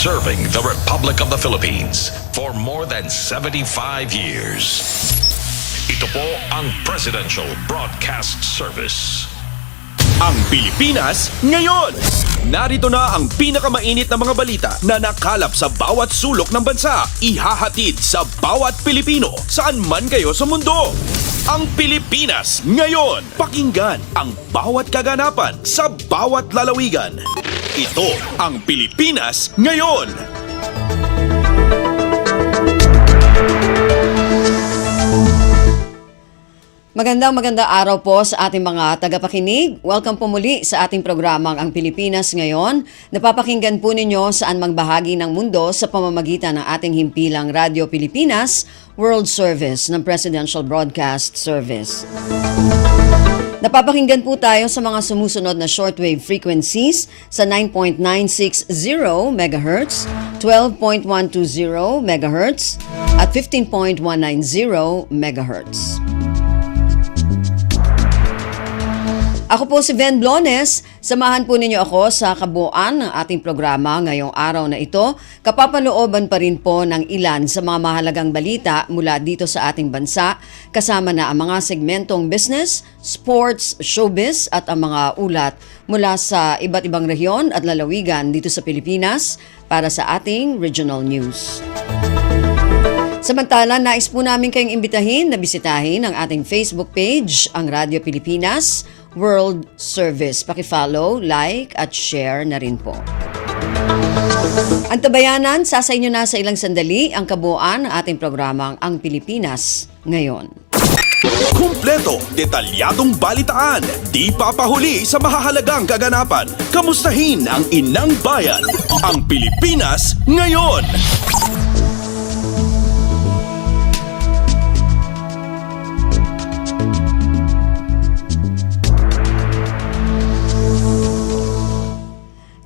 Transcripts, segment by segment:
Serving the Republic of the Philippines for more than 75 years. Ito po ang Presidential Broadcast Service. Ang Pilipinas ngayon! Narito na ang pinakamainit na mga balita na nakalap sa bawat sulok ng bansa. Ihahatid sa bawat Pilipino saan man kayo sa mundo. Ang Pilipinas ngayon! Pakinggan ang bawat kaganapan sa bawat lalawigan. Ito ang Pilipinas ngayon! Magandang araw po sa ating mga tagapakinig. Welcome po muli sa ating programang Ang Pilipinas Ngayon. Napapakinggan po ninyo saan mang bahagi ng mundo sa pamamagitan ng ating himpilang Radyo Pilipinas World Service ng Presidential Broadcast Service. Napapakinggan po tayo sa mga sumusunod na shortwave frequencies sa 9.960 MHz, 12.120 MHz, at 15.190 MHz. Ako po si Ven Blones. Samahan po ninyo ako sa kabuuan ng ating programa ngayong araw na ito. Kapapalooban pa rin po ng ilan sa mga mahalagang balita mula dito sa ating bansa, kasama na ang mga segmentong business, sports, showbiz at ang mga ulat mula sa iba't ibang rehiyon at lalawigan dito sa Pilipinas para sa ating regional news. Samantala, nais po namin kayong imbitahin na bisitahin ang ating Facebook page, ang Radyo Pilipinas World Service. Paki-follow, like at share na rin po. Antabayanan, sa inyo na sa ilang sandali ang kabuuan ng ating programang Ang Pilipinas Ngayon. Kumpleto, detalyadong balitaan, di papahuli sa mahahalagang kaganapan. Kamustahin ang inang bayan, ang Pilipinas Ngayon.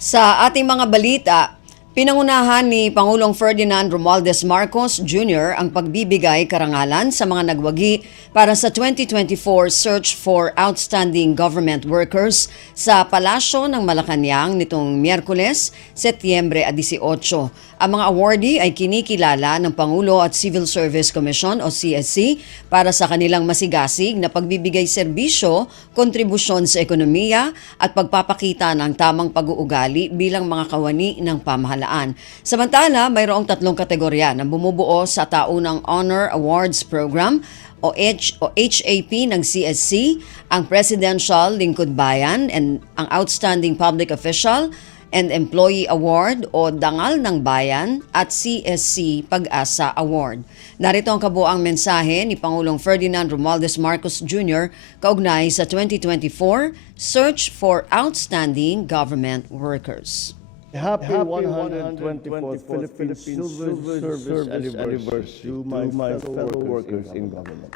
Sa ating mga balita, pinangunahan ni Pangulong Ferdinand Romualdez Marcos Jr. ang pagbibigay karangalan sa mga nagwagi para sa 2024 Search for Outstanding Government Workers sa Palasyo ng Malacanang nitong Miyerkules, Setyembre 18. Ang mga awardee ay kinikilala ng Pangulo at Civil Service Commission o CSC para sa kanilang masigasig na pagbibigay serbisyo, kontribusyon sa ekonomiya at pagpapakita ng tamang pag-uugali bilang mga kawani ng pamahalaan. Samantala, mayroong 3 kategorya na bumubuo sa taunang Honor Awards Program o HAP ng CSC, ang Presidential Lingkod Bayan and ang Outstanding Public Official and Employee Award o Dangal ng Bayan at CSC Pag-asa Award. Narito ang kabuuang mensahe ni Pangulong Ferdinand Romualdez Marcos Jr. kaugnay sa 2024 Search for Outstanding Government Workers. Happy 124th Philippine Civil Service Anniversary to my fellow workers in government.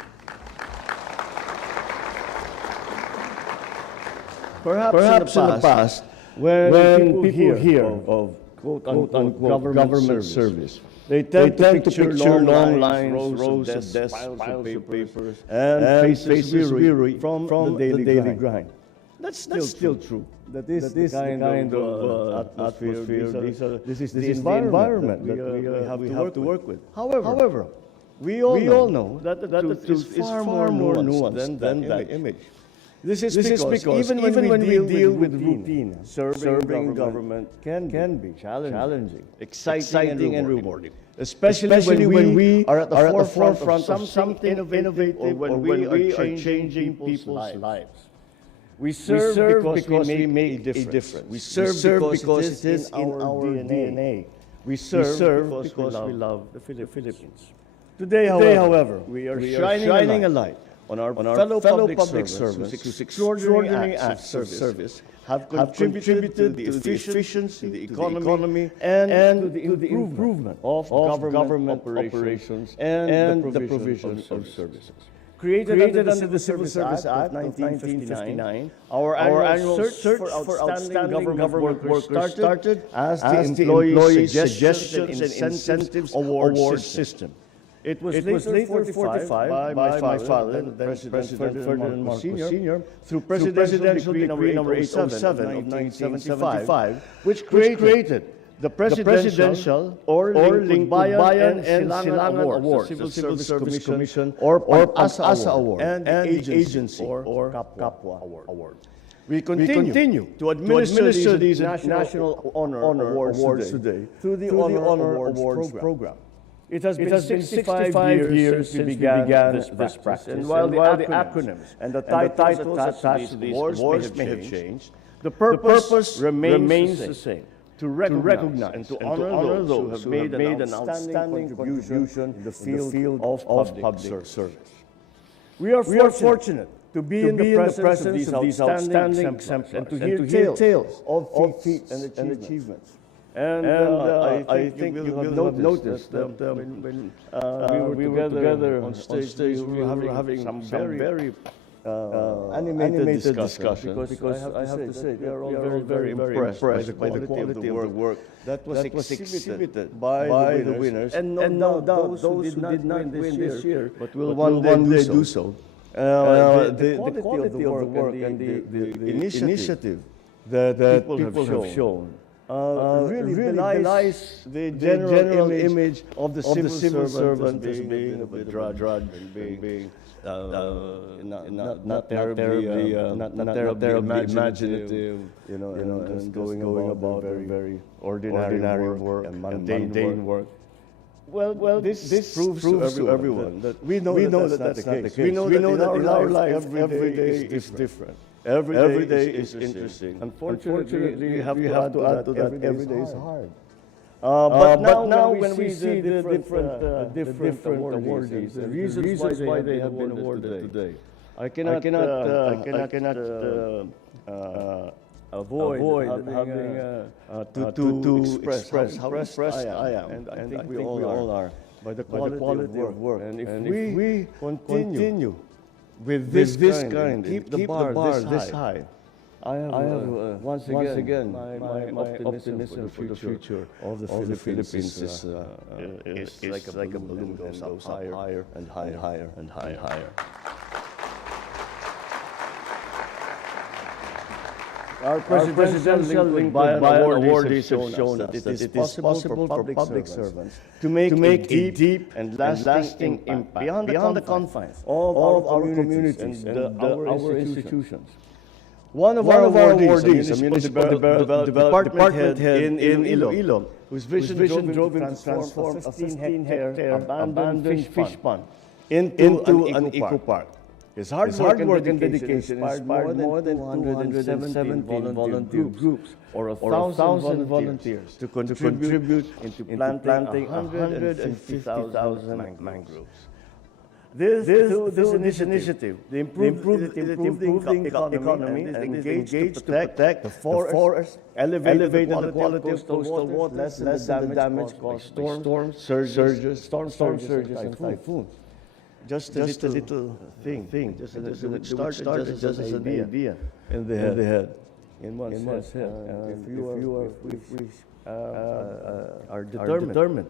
Perhaps in the past, when people hear of quote-unquote government service, they tend to picture long lines, rows of desks, piles of papers, and faces weary from the daily grind. That's still true. That is the kind of atmosphere. This is the environment that we have to work with. However, we all know that the truth is far more nuanced than that image. This is because even when we deal with routine, serving government can be challenging, exciting and rewarding. Especially when we are at the forefront of something innovative or when we are changing people's lives. We serve because we make a difference. We serve because it is in our DNA. We serve because we love the Philippines. Today, however, we are shining a light on our fellow public servants whose extraordinary acts of service have contributed to the efficiency, the economy, and to the improvement of government operations and the provision of services. Created under the Civil Service Act of 1959, our annual search for outstanding government workers started as the Employee Suggestions and Incentives Award System. It was later fortified by my father, President Ferdinand Marcos Sr., through Presidential Decree No. 807 of 1975, which created the presidential or Lingbayan and Silangan Awards, the Civil Service Commission or Pag-asa Award, and the agency or Kapwa Award. We continue to administer these national honor awards today through the Honor Awards program. It has been 65 years since we began this practice, and while the acronyms and the titles attached to these awards may have changed, the purpose remains the same: to recognize and to honor those who have made an outstanding contribution in the field of public service. We are fortunate to be in the presence of these outstanding exemplars and to hear tales of feats and achievements. And I think you will have noticed that when we were together on stage, we were having some very animated discussion, because I have to say, we are all very impressed by the quality of the work that was exhibited by the winners, and no doubt those who did not win this year, but will one day do so. The quality of the work and the initiative that people have shown really belies the general image of the civil servant as being a bit drudge and being not terribly imaginative, and going about very ordinary work and mundane work. Well, this proves to everyone that we know that that's not the case. We know that in our life every day is different. Every day is interesting. Unfortunately, we have to add to that every day is hard. But now when we see the different awardees, the reasons why they have been awarded today, I cannot avoid having to express how impressed I am, and I think we all are, by the quality of work. And if we continue with this kind, keep the bar this high, I have once again my optimism for the future of the Philippines is like a balloon goes up higher and higher and higher. Our presidential Lingbayan awardees have shown that it is possible for public servants to make a deep and lasting impact beyond the confines of our communities and our institutions. One of our awardees, a municipal department head in Iloilo, whose vision drove him to transform a 15-hectare abandoned fish pond into an eco park. His hard work and dedication inspired more than 217 volunteer groups or 1,000 volunteers to contribute into planting 150,000 mangroves. This initiative, the improving economy and engaged to protect the forest, elevate the quality of coastal water, lessen the damage caused by storm surges, and typhoons. Just a little thing. It started just as an idea in the head. In one's head. If we are determined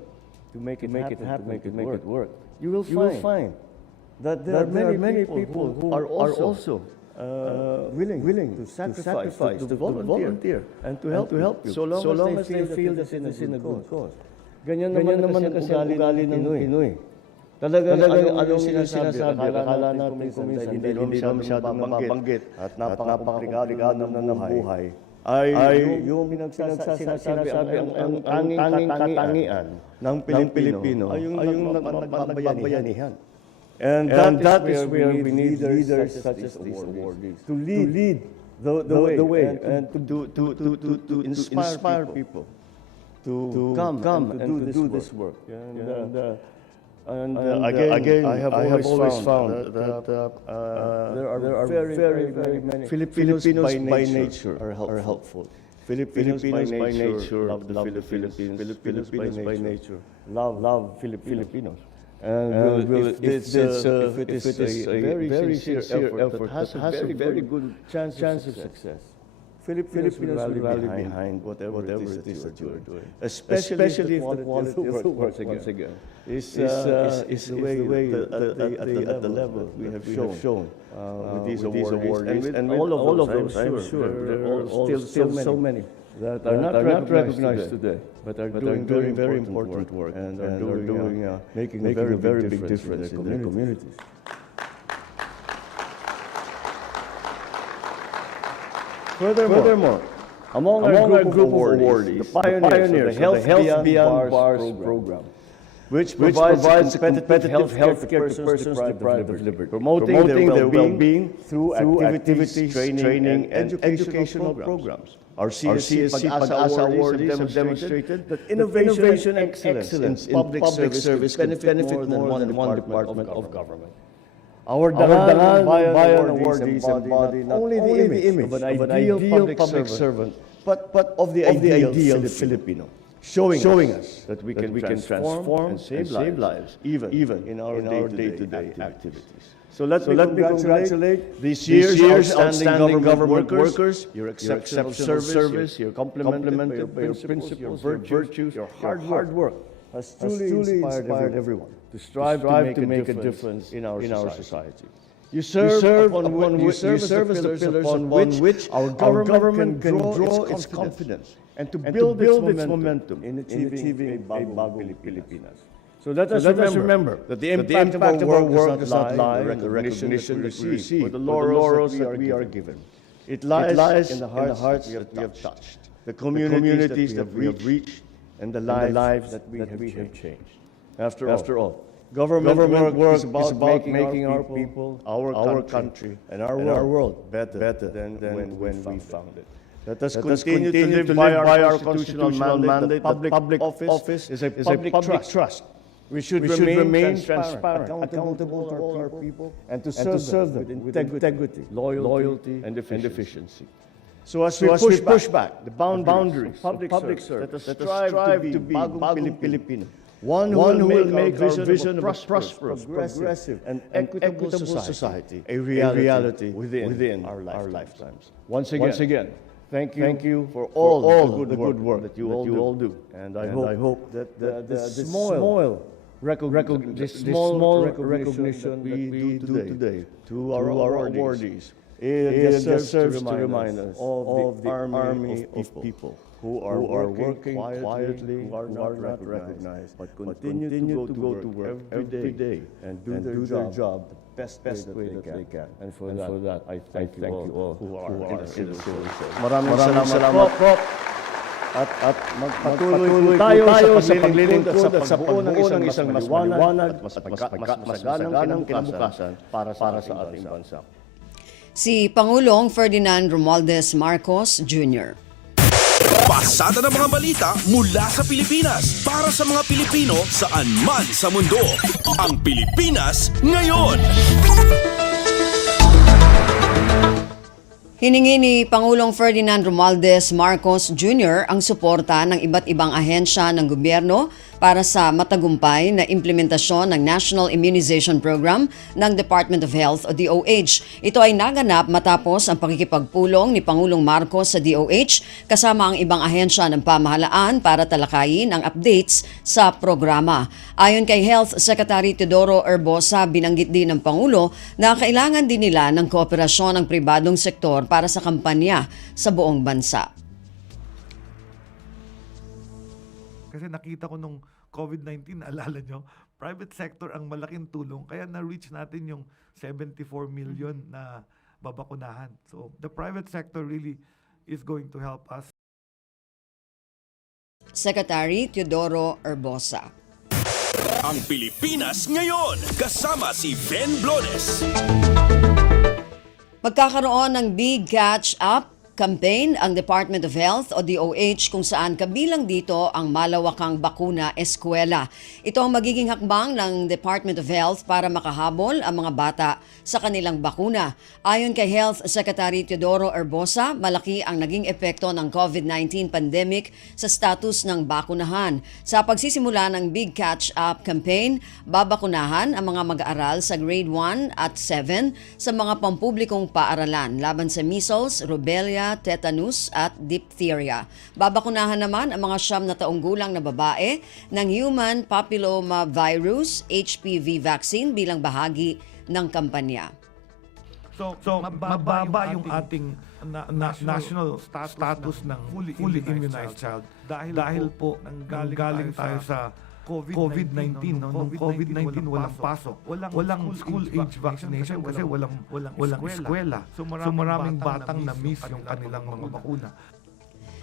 to make it happen, make it work, you will find that there are many people who are also willing to sacrifice, to volunteer, and to help you, so long as they feel that it is in a good cause. Ganyan naman kasi ang ugali ng Pinoy. Talagang anong sinasabi, akala natin kung minsan hindi masyadong mabanggit at napaka-komplikado ng buhay, ay yung sinasabi ang tanging katangian ng Pilipino ay yung nagbabayanihan. And that is where we need leaders such as these awardees to lead the way and to inspire people to come and to do this work. And again, I have always found that there are very many Filipinos by nature are helpful. Filipinos by nature love the Philippines. Filipinos by nature love Filipinos. And if it is a very sincere effort that has a very good chance of success, Filipinos will rally behind whatever it is that you are doing. Especially if the quality of the work, once again, is the way at the level we have shown with these awards. And all of those, I'm sure, there are still so many that are not recognized today, but are doing very important work and are making a very big difference in their communities. Furthermore, among our group of awardees, the pioneers of the Health Beyond Bars program, which provides competitive healthcare to persons deprived of liberty, promoting their well-being through activities, training, and educational programs. Our CSC Pag-asa awardees have demonstrated that innovation and excellence in public service benefit more than one department of government. Our Dangan Bayan awardees embody not only the image of an ideal public servant, but of the ideal Filipino, showing us that we can transform and save lives, even in our day-to-day activities. So let me congratulate this year's outstanding government workers, your exceptional service, your complemented by your principles, your virtues, your hard work has truly inspired everyone to strive to make a difference in our society. You serve as the pillars upon which our government can draw its confidence and to build its momentum in achieving a bagong Pilipinas. So let us remember that the impact of our work does not lie in the recognition that we receive or the laurels that we are given. It lies in the hearts that we have touched, the communities that we have reached, and the lives that we have changed. After all, government work is about making our people, our country, and our world better than when we found it. Let us continue to live by our constitutional mandate that public office is a public trust. We should remain transparent, accountable to all our people, and to serve them with integrity, loyalty, and efficiency. So as we push back the boundaries of public service, let us strive to be bagong Pilipino, one who will make our vision of a prosperous, progressive, and equitable society a reality within our lifetimes. Once again, thank you for all the good work that you all do. And I hope that this small recognition that we do today to our awardees, it just serves to remind us of the army of people who are working quietly, who are not recognized, but continue to go to work every day and do their job the best way that they can. And for that, I thank you all who are in the civil service. Maraming salamat po. At magpatuloy tayo sa paglilingkod at sa pagbuo ng isang mas maliwanag at mas masaganang kinabukasan para sa ating bansa. Si Pangulong Ferdinand Romualdez Marcos Jr. Pasada ng mga balita mula sa Pilipinas para sa mga Pilipino saan man sa mundo. Ang Pilipinas ngayon. Hiningi ni Pangulong Ferdinand Romualdez Marcos Jr. ang suporta ng iba't ibang ahensya ng gobyerno para sa matagumpay na implementasyon ng National Immunization Program ng Department of Health o DOH. Ito ay naganap matapos ang pakikipagpulong ni Pangulong Marcos sa DOH kasama ang ibang ahensya ng pamahalaan para talakayin ang updates sa programa. Ayon kay Health Secretary Teodoro Herbosa, binanggit din ng Pangulo na kailangan din nila ng kooperasyon ng pribadong sektor para sa kampanya sa buong bansa. Kasi nakita ko nung COVID-19, alala nyo, private sector ang malaking tulong. Kaya na-reach natin yung 74 million na babakunahan. So the private sector really is going to help us. Secretary Teodoro Herbosa. Ang Pilipinas ngayon, kasama si Ben Blones. Magkakaroon ng Big Catch Up campaign ang Department of Health o DOH kung saan kabilang dito ang malawakang bakuna eskwela. Ito ang magiging hakbang ng Department of Health para makahabol ang mga bata sa kanilang bakuna. Ayon kay Health Secretary Teodoro Herbosa, malaki ang naging epekto ng COVID-19 pandemic sa status ng bakunahan. Sa pagsisimula ng Big Catch Up campaign, babakunahan ang mga mag-aaral sa grade 1 at 7 sa mga pampublikong paaralan laban sa measles, rubella, tetanus at diphtheria. Babakunahan naman ang mga 9 na taong gulang na babae ng human papillomavirus HPV vaccine bilang bahagi ng kampanya. So mababa yung ating national status ng fully immunized child dahil po galing tayo sa COVID-19. Nung COVID-19 walang pasok. Walang school age vaccination kasi walang eskwela. So maraming batang na-miss yung kanilang mga bakuna.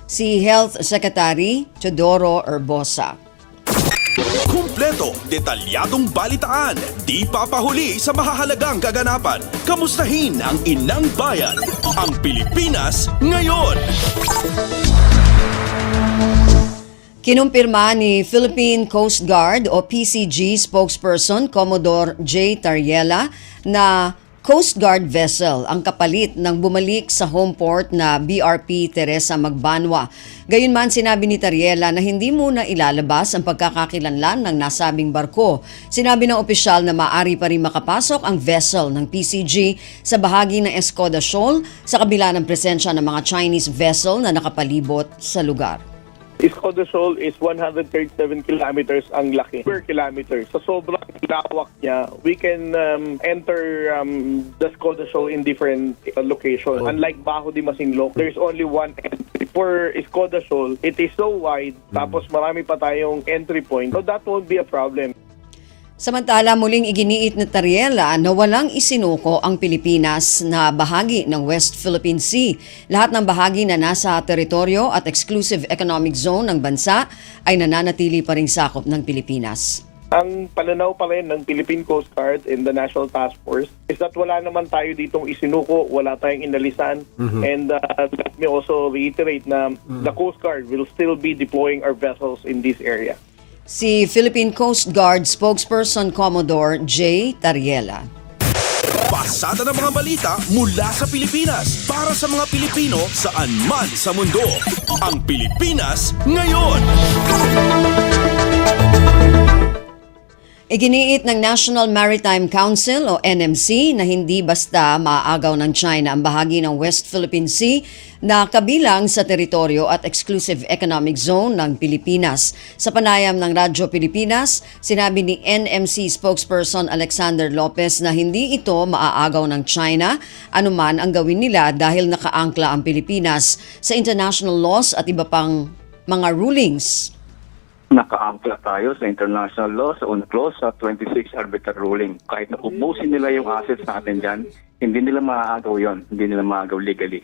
Si Health Secretary Teodoro Herbosa. Kumpleto, detalyadong balitaan, di papahuli sa mahahalagang kaganapan. Kamustahin ang inang bayan, ang Pilipinas ngayon. Kinumpirma ni Philippine Coast Guard o PCG spokesperson Commodore J. Tariela na Coast Guard vessel ang kapalit ng bumalik sa home port na BRP Teresa Magbanwa. Gayunman sinabi ni Tariela na hindi muna ilalabas ang pagkakakilanlan ng nasabing barko. Sinabi ng opisyal na maaari pa rin makapasok ang vessel ng PCG sa bahagi ng Escoda Shoal sa kabila ng presensya ng mga Chinese vessel na nakapalibot sa lugar. Escoda Shoal is 137 kilometers ang laki per kilometer. Sa sobrang lawak niya, we can enter the Escoda Shoal in different locations. Unlike Bajo de Masinloc, there's only one entry. For Escoda Shoal, it is so wide, tapos marami pa tayong entry point. So that won't be a problem. Samantala, muling iginiit ni Tariela na walang isinuko ang Pilipinas na bahagi ng West Philippine Sea. Lahat ng bahagi na nasa teritoryo at exclusive economic zone ng bansa ay nananatili pa ring sakop ng Pilipinas. Ang pananaw pa rin ng Philippine Coast Guard and the National Task Force is that wala naman tayo ditong isinuko, wala tayong inalisan. And let me also reiterate na the Coast Guard will still be deploying our vessels in this area. Si Philippine Coast Guard spokesperson Commodore J. Tariela. Pasada ng mga balita mula sa Pilipinas para sa mga Pilipino saan man sa mundo. Ang Pilipinas ngayon. Iginiit ng National Maritime Council o NMC na hindi basta maaagaw ng China ang bahagi ng West Philippine Sea na kabilang sa teritoryo at exclusive economic zone ng Pilipinas. Sa panayam ng Radyo Pilipinas, sinabi ni NMC spokesperson Alexander Lopez na hindi ito maaagaw ng China anuman ang gawin nila dahil nakaangkla ang Pilipinas sa international laws at iba pang mga rulings. Nakaangkla tayo sa international law, sa UNCLOS, sa 26 arbitral ruling. Kahit na ubusin nila yung assets natin dyan, hindi nila maaagaw yon, hindi nila maaagaw legally.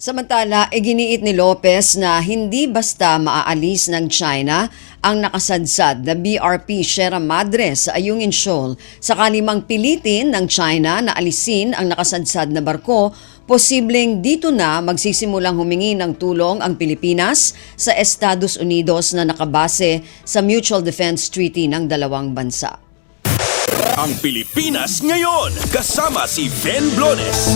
Samantala, iginiit ni Lopez na hindi basta maaalis ng China ang nakasadsad na BRP Sierra Madre sa Ayungin Shoal. Sakali mang pilitin ng China na alisin ang nakasadsad na barko, posibleng dito na magsisimulang humingi ng tulong ang Pilipinas sa Estados Unidos na nakabase sa Mutual Defense Treaty ng dalawang bansa. Ang Pilipinas ngayon, kasama si Ben Blones.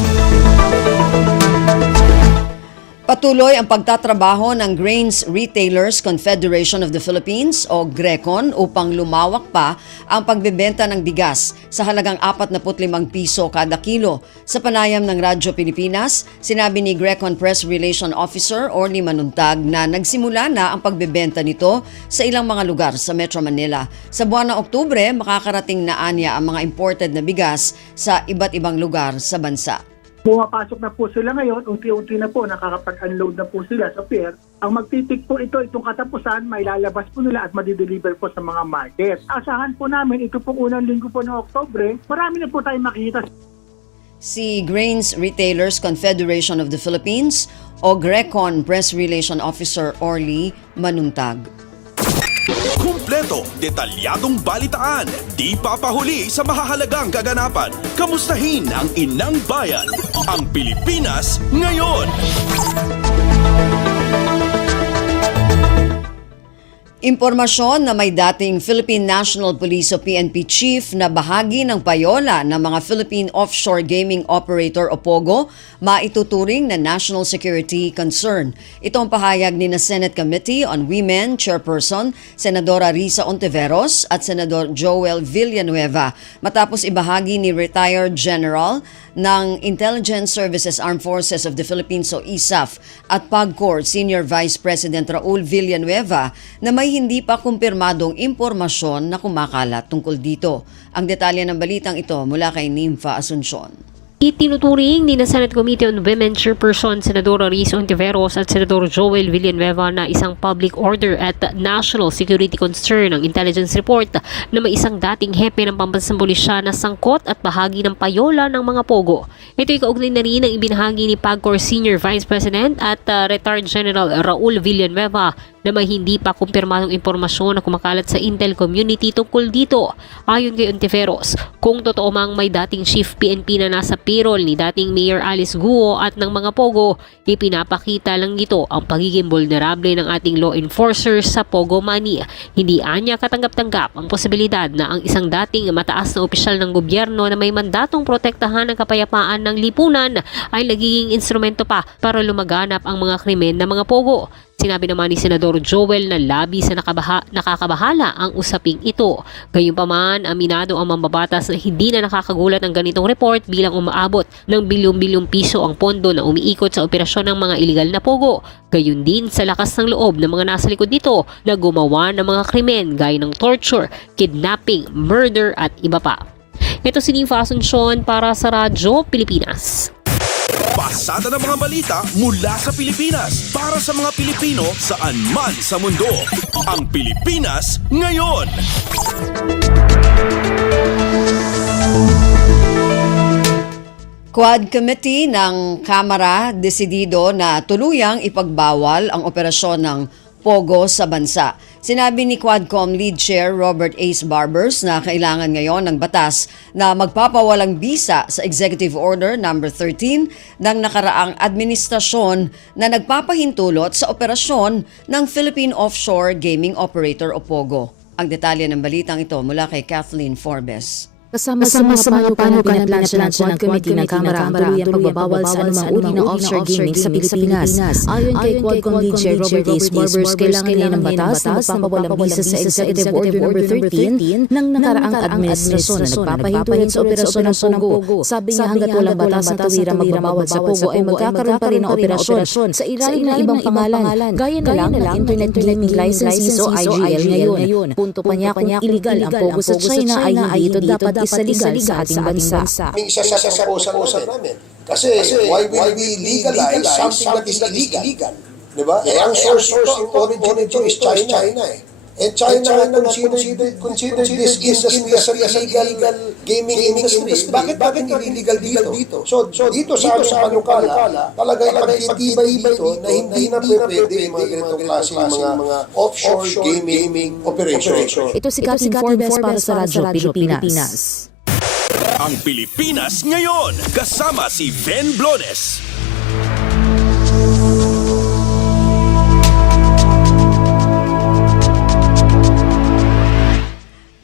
Patuloy ang pagtatrabaho ng Grains Retailers Confederation of the Philippines o GRECON upang lumawak pa ang pagbebenta ng bigas sa halagang 45 piso kada kilo. Sa panayam ng Radyo Pilipinas, sinabi ni GRECON Press Relation Officer Orly Manuntag na nagsimula na ang pagbebenta nito sa ilang mga lugar sa Metro Manila. Sa buwan ng Oktubre, makakarating na anya ang mga imported na bigas sa iba't ibang lugar sa bansa. Pumapasok na po sila ngayon, unti-unti na po, nakakapag-unload na po sila sa pier. Ang magtitik po itong katapusan, may lalabas po nila at madideliver po sa mga market. Asahan po namin, ito pong unang linggo po ng Oktubre, marami na po tayong makikita. Si Grains Retailers Confederation of the Philippines o GRECON Press Relation Officer Orly Manuntag. Kumpleto, detalyadong balitaan, di papahuli sa mahahalagang kaganapan. Kamustahin ang inang bayan, ang Pilipinas ngayon. Impormasyon na may dating Philippine National Police o PNP chief na bahagi ng payola ng mga Philippine Offshore Gaming Operator o POGO maituturing na national security concern. Ito ang pahayag ni na Senate Committee on Women Chairperson Senadora Risa Ontiveros at Senador Joel Villanueva matapos ibahagi ni retired General ng Intelligence Services Armed Forces of the Philippines o ISAF at PAGCOR Senior Vice President Raul Villanueva na may hindi pa kumpirmadong impormasyon na kumakalat tungkol dito. Ang detalye ng balitang ito mula kay Nympha Asuncion. Itinuturing ni na Senate Committee on Women Chairperson Senadora Risa Ontiveros at Senador Joel Villanueva na isang public order at national security concern ang intelligence report na may isang dating hepe ng pambansang pulisya na sangkot at bahagi ng payola ng mga pogo. Ito'y kaugnay na rin ang ibinahagi ni PAGCOR Senior Vice President at Retired General Raul Villanueva na may hindi pa kumpirmadong impormasyon na kumakalat sa Intel community tungkol dito. Ayon kay Ontiveros, kung totoo mang may dating chief PNP na nasa payroll ni dating Mayor Alice Guo at ng mga pogo, ipinapakita lang ito ang pagiging vulnerable ng ating law enforcers sa pogo money. Hindi anya katanggap-tanggap ang posibilidad na ang isang dating mataas na opisyal ng gobyerno na may mandatong protektahan ng kapayapaan ng lipunan ay nagiging instrumento pa para lumaganap ang mga krimen ng mga pogo. Sinabi naman ni Senador Joel na labi sa nakakabahala ang usaping ito. Gayunpaman, aminado ang mambabatas na hindi na nakakagulat ang ganitong report bilang umaabot ng bilyong-bilyong piso ang pondo na umiikot sa operasyon ng mga iligal na pogo. Gayun din sa lakas ng loob ng mga nasa likod nito na gumawa ng mga krimen gaya ng torture, kidnapping, murder at iba pa. Ito si Nifa Asuncion para sa Radyo Pilipinas. Pasada ng mga balita mula sa Pilipinas para sa mga Pilipino saan man sa mundo. Ang Pilipinas ngayon. Quad Committee ng Kamara desidido na tuluyang ipagbawal ang operasyon ng Pogo sa bansa. Sinabi ni Quadcom Lead Chair Robert Ace Barbers na kailangan ngayon ng batas na magpapawalang bisa sa Executive Order No. 13 ng nakaraang administrasyon na nagpapahintulot sa operasyon ng Philippine Offshore Gaming Operator o POGO. Ang detalye ng balitang ito mula kay Kathleen Forbes. Kasama sa mga panukalang pinaplansya ng Committee ng Kamara ang tuluyang pagbabawal sa anumang uri ng offshore gaming sa Pilipinas. Ayon kay Quadcom Lead Chair Robert Ace Barbers, kailangan niya ng batas na magpapawalang bisa sa Executive Order No. 13 ng nakaraang administrasyon na nagpapahintulot sa operasyon ng POGO. Sabi niya hanggat walang batas na tuwirang magbabawal sa POGO ay magkakaroon pa rin ng operasyon sa ilalim ng ibang pangalan. Gaya na lang ng Internet Gaming Licenses o IGL ngayon. Punto pa niya kung illegal ang POGO sa China ay hindi ito dapat isa legal sa ating bansa. Isa sa proposal namin. Kasi why will we legalize something that is illegal? Diba? Eh, ang source of origin nito is China eh. And China consider this industry as a legal gaming industry. Bakit illegal dito? So dito sa panukala, talaga ipagtitibay dito na hindi na pwede mga ganitong klase mga offshore gaming operation. Ito si Kathleen Forbes para sa Radyo Pilipinas. Ang Pilipinas ngayon, kasama si Ben Blones.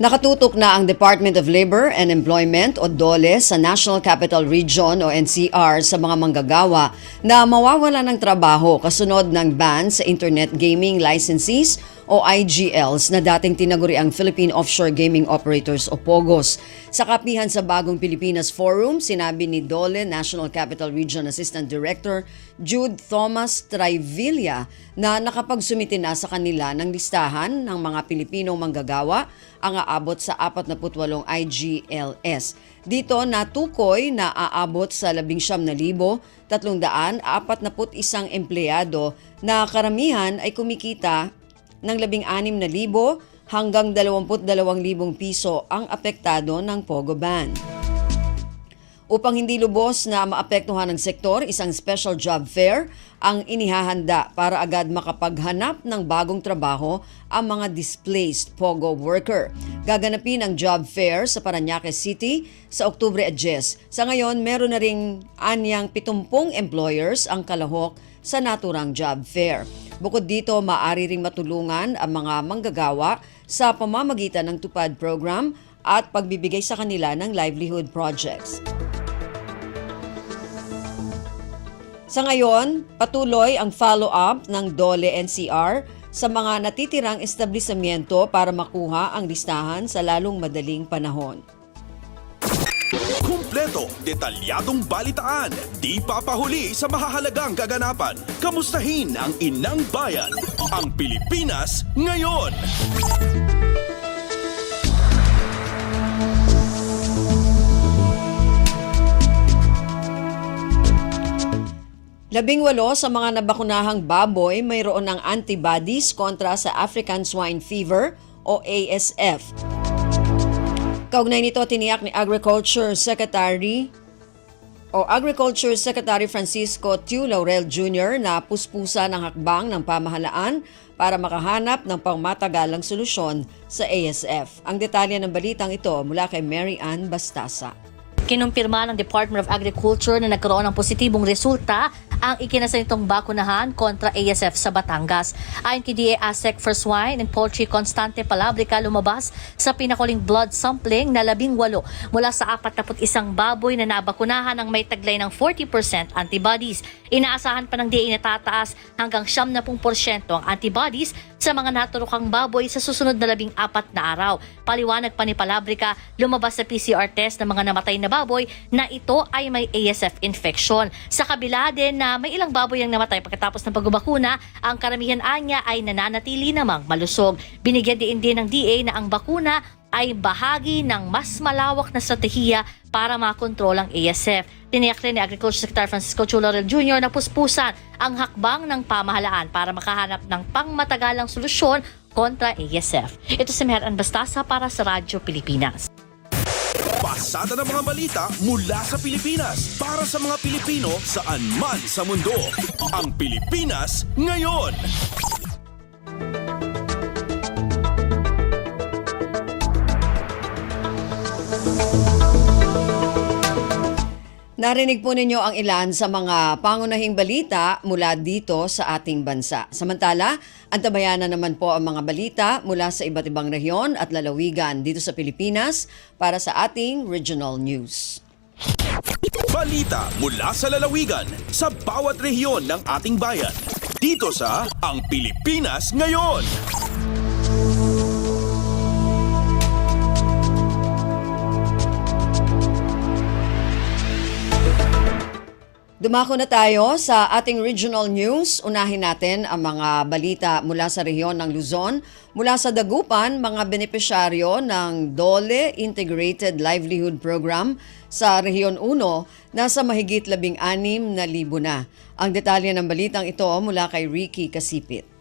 Nakatutok na ang Department of Labor and Employment o DOLE sa National Capital Region o NCR sa mga manggagawa na mawawala ng trabaho kasunod ng ban sa Internet Gaming Licensees o IGLs na dating tinaguriang Philippine Offshore Gaming Operators o POGOs. Sa kapihan sa Bagong Pilipinas Forum, sinabi ni DOLE National Capital Region Assistant Director Jude Thomas Trivilla na nakapagsumite na sa kanila ng listahan ng mga Pilipinong manggagawa ang aabot sa 48 IGLS. Dito natukoy na aabot sa 19,341 empleyado na karamihan ay kumikita ng 16,000 hanggang 22,000 piso ang apektado ng POGO ban. Upang hindi lubos na maapektuhan ng sektor, isang special job fair ang inihahanda para agad makapaghanap ng bagong trabaho ang mga displaced POGO worker. Gaganapin ang job fair sa Parañaque City sa Oktubre at 10. Sa ngayon, meron na ring anyang 70 employers ang kalahok sa naturang job fair. Bukod dito, maaari ring matulungan ang mga manggagawa sa pamamagitan ng TUPAD program at pagbibigay sa kanila ng livelihood projects. Sa ngayon, patuloy ang follow-up ng DOLE NCR sa mga natitirang establishmento para makuha ang listahan sa lalong madaling panahon. Kumpleto, detalyadong balitaan, di papahuli sa mahahalagang kaganapan. Kamustahin ang inang bayan, ang Pilipinas ngayon. 18 sa mga nabakunahang baboy mayroon ng antibodies kontra sa African Swine Fever o ASF. Kaugnay nito, tiniyak ni Agriculture Secretary Francisco Tiu Laurel Jr. na puspusa ng hakbang ng pamahalaan para makahanap ng pangmatagalang solusyon sa ASF. Ang detalye ng balitang ito mula kay Mary Ann Bastasa. Kinumpirma ng Department of Agriculture na nagkaroon ng positibong resulta ang ikinasa nitong bakunahan kontra ASF sa Batangas. Ayon kay DA ASEC for Swine and Poultry Constante Palabrica, lumabas sa pinakuling blood sampling na 18 mula sa 41 baboy na nabakunahan ng may taglay ng 40% antibodies. Inaasahan pa ng DA na tataas hanggang 70% ang antibodies sa mga naturukang baboy sa susunod na 14 na araw. Paliwanag pa ni Palabrica, lumabas sa PCR test ng mga namatay na baboy na ito ay may ASF infection. Sa kabila din na may ilang baboy ang namatay pagkatapos ng pagbabakuna, ang karamihan anya ay nananatili namang malusog. Binigyan din ng DA na ang bakuna ay bahagi ng mas malawak na strategiya para makontrol ang ASF. Tiniyak rin ni Agriculture Secretary Francisco Tiu Laurel Jr. na puspusan ang hakbang ng pamahalaan para makahanap ng pangmatagalang solusyon kontra ASF. Ito si Mary Ann Bastasa para sa Radyo Pilipinas. Pasada ng mga balita mula sa Pilipinas para sa mga Pilipino saan man sa mundo. Ang Pilipinas ngayon. Narinig po ninyo ang ilan sa mga pangunahing balita mula dito sa ating bansa. Samantala, antabayan na naman po ang mga balita mula sa iba't ibang rehiyon at lalawigan dito sa Pilipinas para sa ating regional news. Balita mula sa lalawigan sa bawat rehiyon ng ating bayan. Dito sa Ang Pilipinas Ngayon. Dumako na tayo sa ating regional news. Unahin natin ang mga balita mula sa rehiyon ng Luzon. Mula sa Dagupan, mga benepisyaryo ng DOLE Integrated Livelihood Program sa Rehiyon 1 nasa mahigit 16,000 na. Ang detalye ng balitang ito mula kay Ricky Kasipit.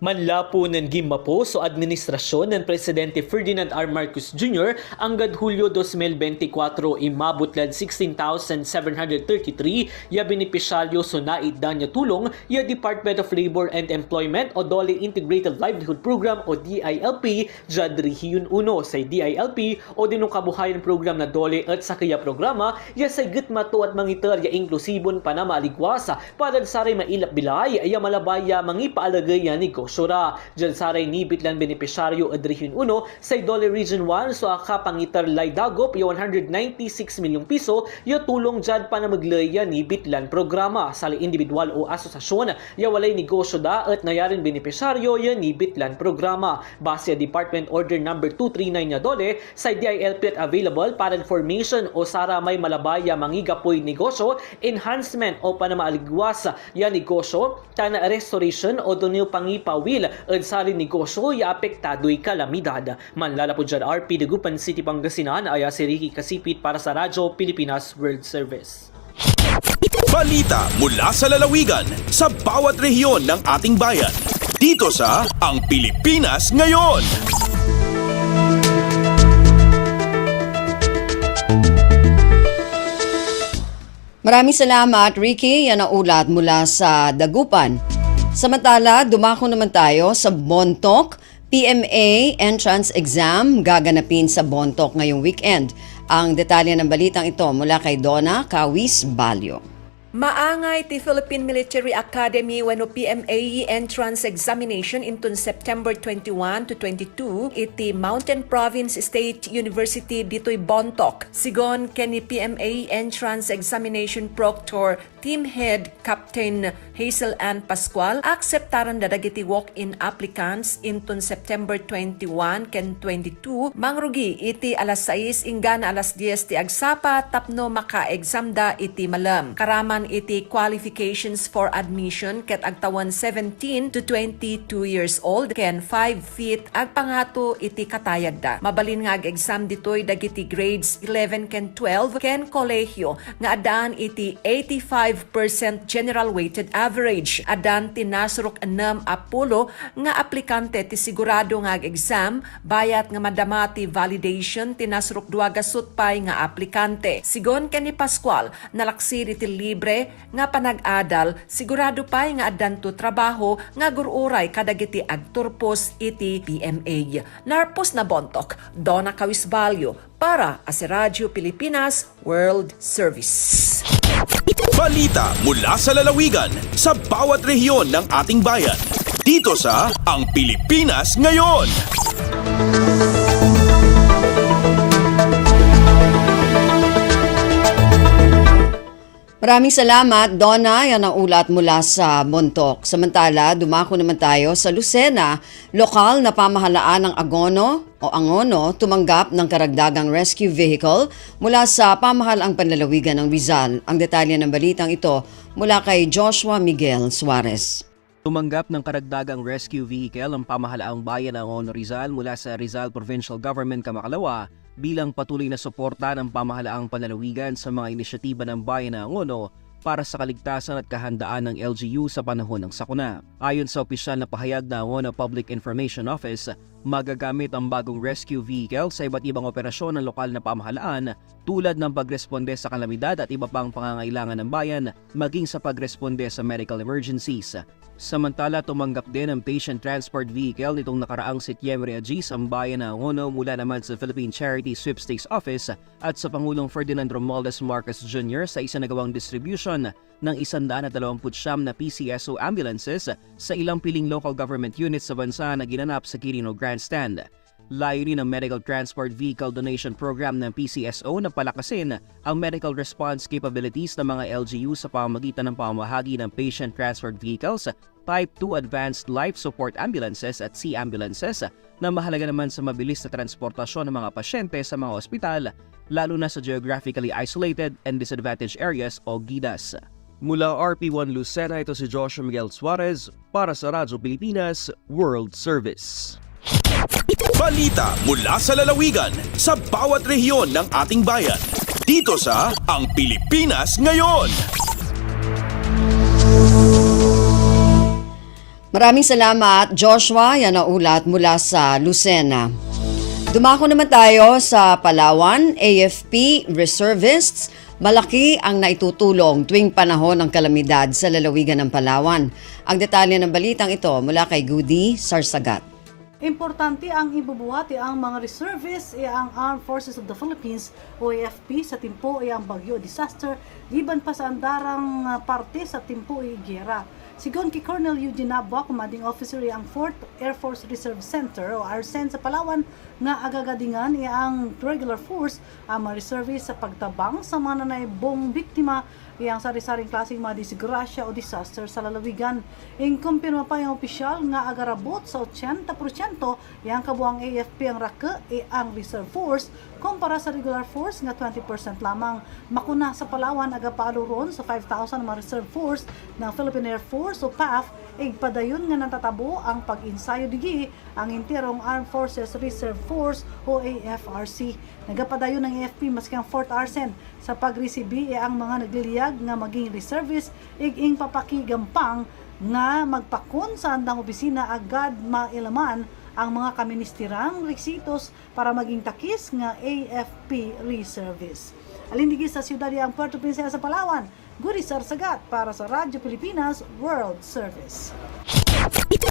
Manlapo ng gimapo sa administrasyon ng Presidente Ferdinand R. Marcos Jr. hanggang Hulyo 2024 imabutlad 16,733 ya benepisyaryo so naiddan niya tulong ya Department of Labor and Employment o DOLE Integrated Livelihood Program o DILP dyan Rehiyon 1 sa DILP o dinong kabuhayan program na DOLE at sa kaya programa ya sa gitmato at mangitar ya inklusibon pa na maaligwasa para saray mailap bilay ya malabaya mangipaalagay ya negosyo. Sura, dyan saray nibit lang benepisyaryo at Rehiyon 1 sa DOLE Region 1 so akapangitar lay dagop ya 196 milyong piso ya tulong dyan pa na maglaya nibit lang programa sa individual o asosasyon ya walay negosyo da at nayarin benepisyaryo ya nibit lang programa. Base Department Order number 239 ya DOLE sa DILP at available para information o sara may malabaya mangigapoy negosyo, enhancement o panamaaligwas ya negosyo, tana restoration o dunyo pangipa will at sari negosyo ya apektado'y kalamidad. Manlala po dyan RP Dagupan City, Pangasinan, aya si Ricky Kasipit para sa Radyo Pilipinas World Service. Balita mula sa lalawigan sa bawat rehiyon ng ating bayan. Dito sa Ang Pilipinas Ngayon. Maraming salamat, Ricky. Yan ang ulat mula sa Dagupan. Samantala, dumako naman tayo sa Bontoc. PMA entrance exam gaganapin sa Bontoc ngayong weekend. Ang detalye ng balitang ito mula kay Donna Kawis Balyo. Maangay ti Philippine Military Academy wano PMA entrance examination intun September 21 to 22 iti Mountain Province State University dito'y Bontoc. Sigon ken ni PMA entrance examination proctor team head Captain Hazel Ann Pascual akseptaran dadagiti walk-in applicants intun September 21 ken 22 mangrugi iti alas 6 ingana alas 10 ti agsapa tapno maka-exam da iti malam. Karaman iti qualifications for admission ket agtawan 17 to 22 years old ken 5 feet agpangato iti katayag da. Mabalin nga ag-exam ditoy dagiti grades 11 ken 12 ken kolehiyo nga adaan iti 85 95% general weighted average. Adan tinasrok 6 apulo nga aplikante ti sigurado nga exam bayat nga madamati validation tinasrok 2 gasutpay nga aplikante. Sigon kani Pascual nalaksiri ti libre nga panag-adal sigurado pay nga adanto trabaho nga gururay kadagiti agturpos iti PMA. Narpos na bontok, Donna Cawisbalyo para sa Radyo Pilipinas World Service. Balita mula sa lalawigan sa bawat rehiyon ng ating bayan. Dito sa Ang Pilipinas Ngayon. Maraming salamat, Donna. Yan ang ulat mula sa Bontoc. Samantala, dumako naman tayo sa Lucena. Lokal na pamahalaan ng Angono tumanggap ng karagdagang rescue vehicle mula sa pamahalaang panlalawigan ng Rizal. Ang detalye ng balitang ito mula kay Joshua Miguel Suarez. Tumanggap ng karagdagang rescue vehicle ang pamahalaang bayan ng Angono Rizal mula sa Rizal Provincial Government Kamakalawa bilang patuloy na suporta ng pamahalaang panlalawigan sa mga inisyatiba ng bayan ng Angono para sa kaligtasan at kahandaan ng LGU sa panahon ng sakuna. Ayon sa opisyal na pahayag ng Angono Public Information Office, magagamit ang bagong rescue vehicle sa iba't ibang operasyon ng lokal na pamahalaan tulad ng pagresponde sa kalamidad at iba pang pangangailangan ng bayan maging sa pagresponde sa medical emergencies. Samantala, tumanggap din ang patient transport vehicle nitong nakaraang Setyembre Agis ang bayan ng Angono mula naman sa Philippine Charity Sweepstakes Office at sa Pangulong Ferdinand Romualdez Marcos Jr. sa isinagawang distribution ng 129 na PCSO ambulances sa ilang piling local government units sa bansa na ginanap sa Quirino Grandstand. Layunin ng Medical Transport Vehicle Donation Program ng PCSO na palakasin ang medical response capabilities ng mga LGU sa pamamagitan ng pamamahagi ng patient transport vehicles, Type 2 Advanced Life Support Ambulances at C-Ambulances na mahalaga naman sa mabilis na transportasyon ng mga pasyente sa mga ospital, lalo na sa geographically isolated and disadvantaged areas o GIDAS. Mula RP1 Lucena, ito si Joshua Miguel Suarez para sa Radyo Pilipinas World Service. Balita mula sa lalawigan sa bawat rehiyon ng ating bayan. Dito sa Ang Pilipinas Ngayon. Maraming salamat, Joshua. Yan ang ulat mula sa Lucena. Dumako naman tayo sa Palawan. AFP reservists, malaki ang naitutulong tuwing panahon ng kalamidad sa lalawigan ng Palawan. Ang detalye ng balitang ito mula kay Goody Sarsagat. Importante ang ibubuhati ang mga reservists ang Armed Forces of the Philippines o AFP sa timpo ang bagyo disaster liban pa sa andarang parte sa timpo gera. Sigon kay Colonel Eugene Nabua, commanding officer ang 4th Air Force Reserve Center o ARCEN sa Palawan nga agagadingan ang regular force ang mga reservists sa pagtabang sa mga nanaibong biktima iyang sari-saring klaseng mga disgrasya o disaster sa lalawigan. Kumpirma pa yung opisyal nga agarabot sa 80% iyang kabuang AFP ang rake ang reserve force kumpara sa regular force nga 20% lamang. Makuna sa Palawan agapalo ron sa 5,000 mga reserve force ng Philippine Air Force o PAF padayon nga natatabo ang pag-insayo digi ang interong Armed Forces Reserve Force o AFRC. Nagapadayon ng AFP maski ang Fort Arsen sa pagresibi ang mga nagliliyag nga maging reservist ing papakigampang nga magpakon sa andang opisina agad mailaman ang mga kaministerang reksitos para maging takis nga AFP reservist. Alindigi sa siyudad ang Puerto Princesa sa Palawan, Goody Sarsagat para sa Radyo Pilipinas World Service.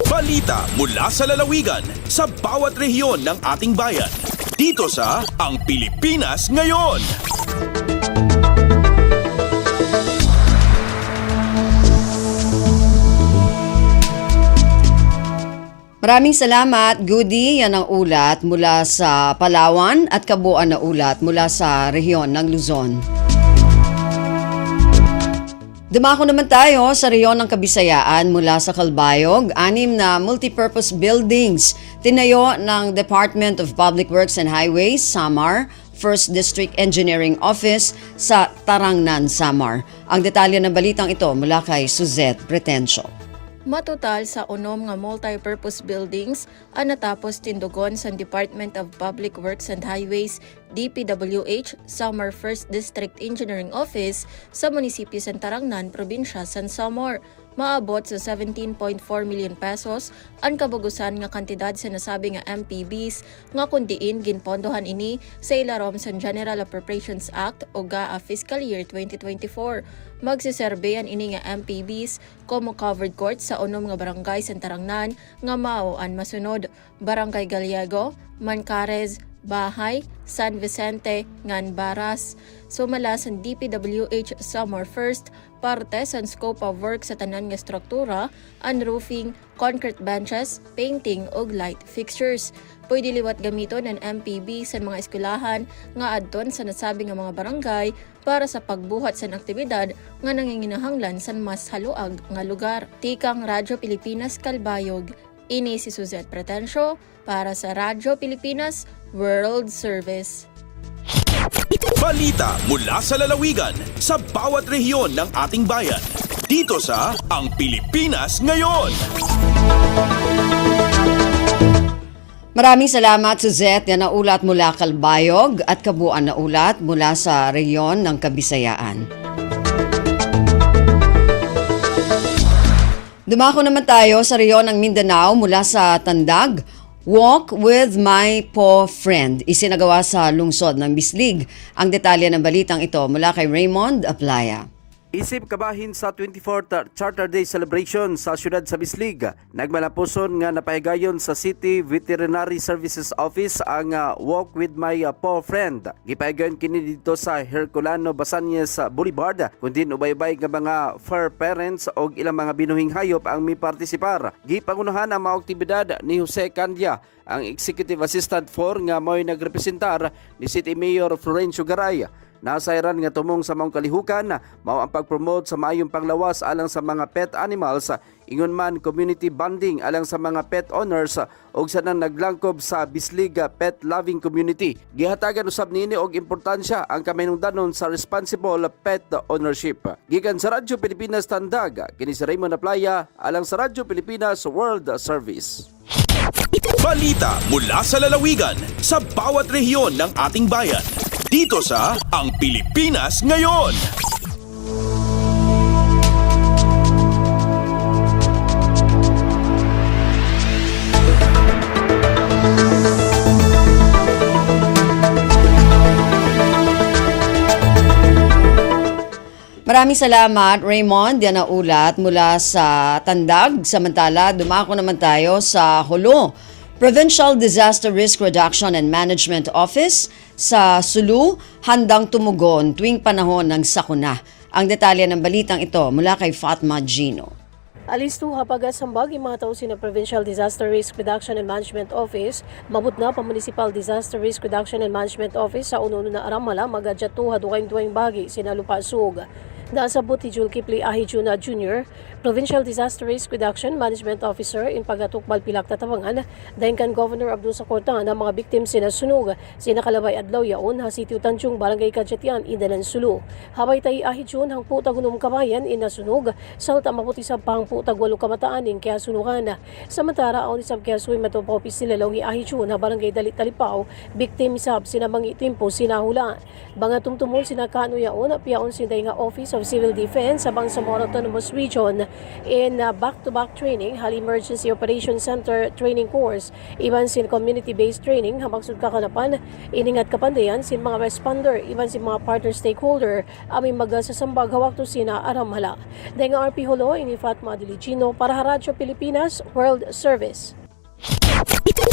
Balita mula sa lalawigan sa bawat rehiyon ng ating bayan. Dito sa Ang Pilipinas Ngayon. Maraming salamat, Goody. Yan ang ulat mula sa Palawan at kabuuan na ulat mula sa rehiyon ng Luzon. Dumako naman tayo sa rehiyon ng Kabisayaan mula sa Calbayog. 6 na multipurpose buildings tinayo ng Department of Public Works and Highways, Samar, 1st District Engineering Office sa Tarangnan, Samar. Ang detalye ng balitang ito mula kay Suzette Pretencio. Matotal sa unom nga multi-purpose buildings ang natapos tindugon sa Department of Public Works and Highways, DPWH, Samar 1st District Engineering Office sa munisipyo sa Tarangnan, Probinsya San Samar. Maabot sa 17.4 million pesos ang kabugusan nga kantidad sa nasabi nga MPBs nga kundiin ginpondohan ini sa ilarom sa General Appropriations Act o GAA Fiscal Year 2024. Magsiserbehan ini nga MPBs como covered court sa unom nga barangay sa Tarangnan nga mao ang masunod: Barangay Gallego, Mancares, Bahay, San Vicente, Nganbaras. Sumala sa DPWH Samar 1st, parte sa scope of work sa tanan nga struktura, ang roofing, concrete benches, painting ug light fixtures. Pwede liwat gamiton ng MPB sa mga eskwelahan nga adton sa nasabi nga mga barangay para sa pagbuhat sa aktibidad nga nanginginahanglan sa mas haluag nga lugar. Tikang Radyo Pilipinas Kalbayog, ini si Suzette Pretencio para sa Radyo Pilipinas World Service. Balita mula sa lalawigan sa bawat rehiyon ng ating bayan. Dito sa Ang Pilipinas Ngayon. Maraming salamat, Suzette. Yan na ulat mula Kalbayog at kabuuan na ulat mula sa rehiyon ng Kabisayaan. Dumako naman tayo sa rehiyon ng Mindanao mula sa Tandag. Walk with my paw friend, isinagawa sa lungsod ng Bislig. Ang detalye ng balitang ito mula kay Raymond Aplaya. Isip kabahin sa 24th Charter Day celebration sa siyudad sa Bislig, nagmalapuson nga napahigayon sa City Veterinary Services Office ang Walk with my paw friend. Gipahigayon kini dito sa Herculano Basanyes Boulevard, kundi ubay-ubay nga mga fur parents o ilang mga binuhing hayop ang may partisipar. Gipangunahan ang mga aktibidad ni Jose Candia, ang Executive Assistant 4 nga mo'y nagrepresentar ni City Mayor Florencio Garay. Nasairan nga tumong sa maong kalihukan, mao ang pag-promote sa maayong panglawas alang sa mga pet animals, ingon man community bonding alang sa mga pet owners ug sa nang naglangkob sa Bislig Pet Loving Community. Gihatagan usab niini og importansya ang kaminungdanon sa responsible pet ownership. Gikan sa Radyo Pilipinas Tandag, kini si Raymond Aplaya alang sa Radyo Pilipinas World Service. Balita mula sa lalawigan sa bawat rehiyon ng ating bayan. Dito sa Ang Pilipinas Ngayon. Maraming salamat, Raymond. Yan ang ulat mula sa Tandag. Samantala, dumako naman tayo sa Hulo. Provincial Disaster Risk Reduction and Management Office sa Sulu handang tumugon tuwing panahon ng sakuna. Ang detalye ng balitang ito mula kay Fatma Gino. Alisto hapagasambag yung mga tao sa Provincial Disaster Risk Reduction and Management Office, mabut na pa Municipal Disaster Risk Reduction and Management Office sa uno na aramala magadyato hadukain-dukaing bagi sinalupasug. Nasabot ni Jul Kipli Ahijuna Jr., Provincial Disaster Risk Reduction Management Officer in pagatukbal pilak tatawangan, dayon kan Governor Abdul Sacorta na mga biktim sinasunog, sinakalabay adlaw yaon ha Sitio Tanjung Barangay Kadyatian Idanan Sulu. Habay tay Ahijun hang putag unom kabayan inasunog, salta maputi sa pang putag walo kamataan in kaya sunugan. Samantara aon isab kaya suy matopopis sila law ni Ahijun ha Barangay Dalit Talipaw, biktim isab sinamangi timpo sinahula. Banga tumtumon sinakano yaon piaon sinday nga Office of Civil Defense sa Bangsamoro Autonomous Region in back-to-back training hal Emergency Operations Center training course iban sin community-based training hamagsud kakanapan iningat kapandayan sin mga responder iban sin mga partner stakeholder aming magasasambag hawak to sina aramhala. Dahil nga RP Hulo ini Fatma Diligino para sa Radyo Pilipinas World Service.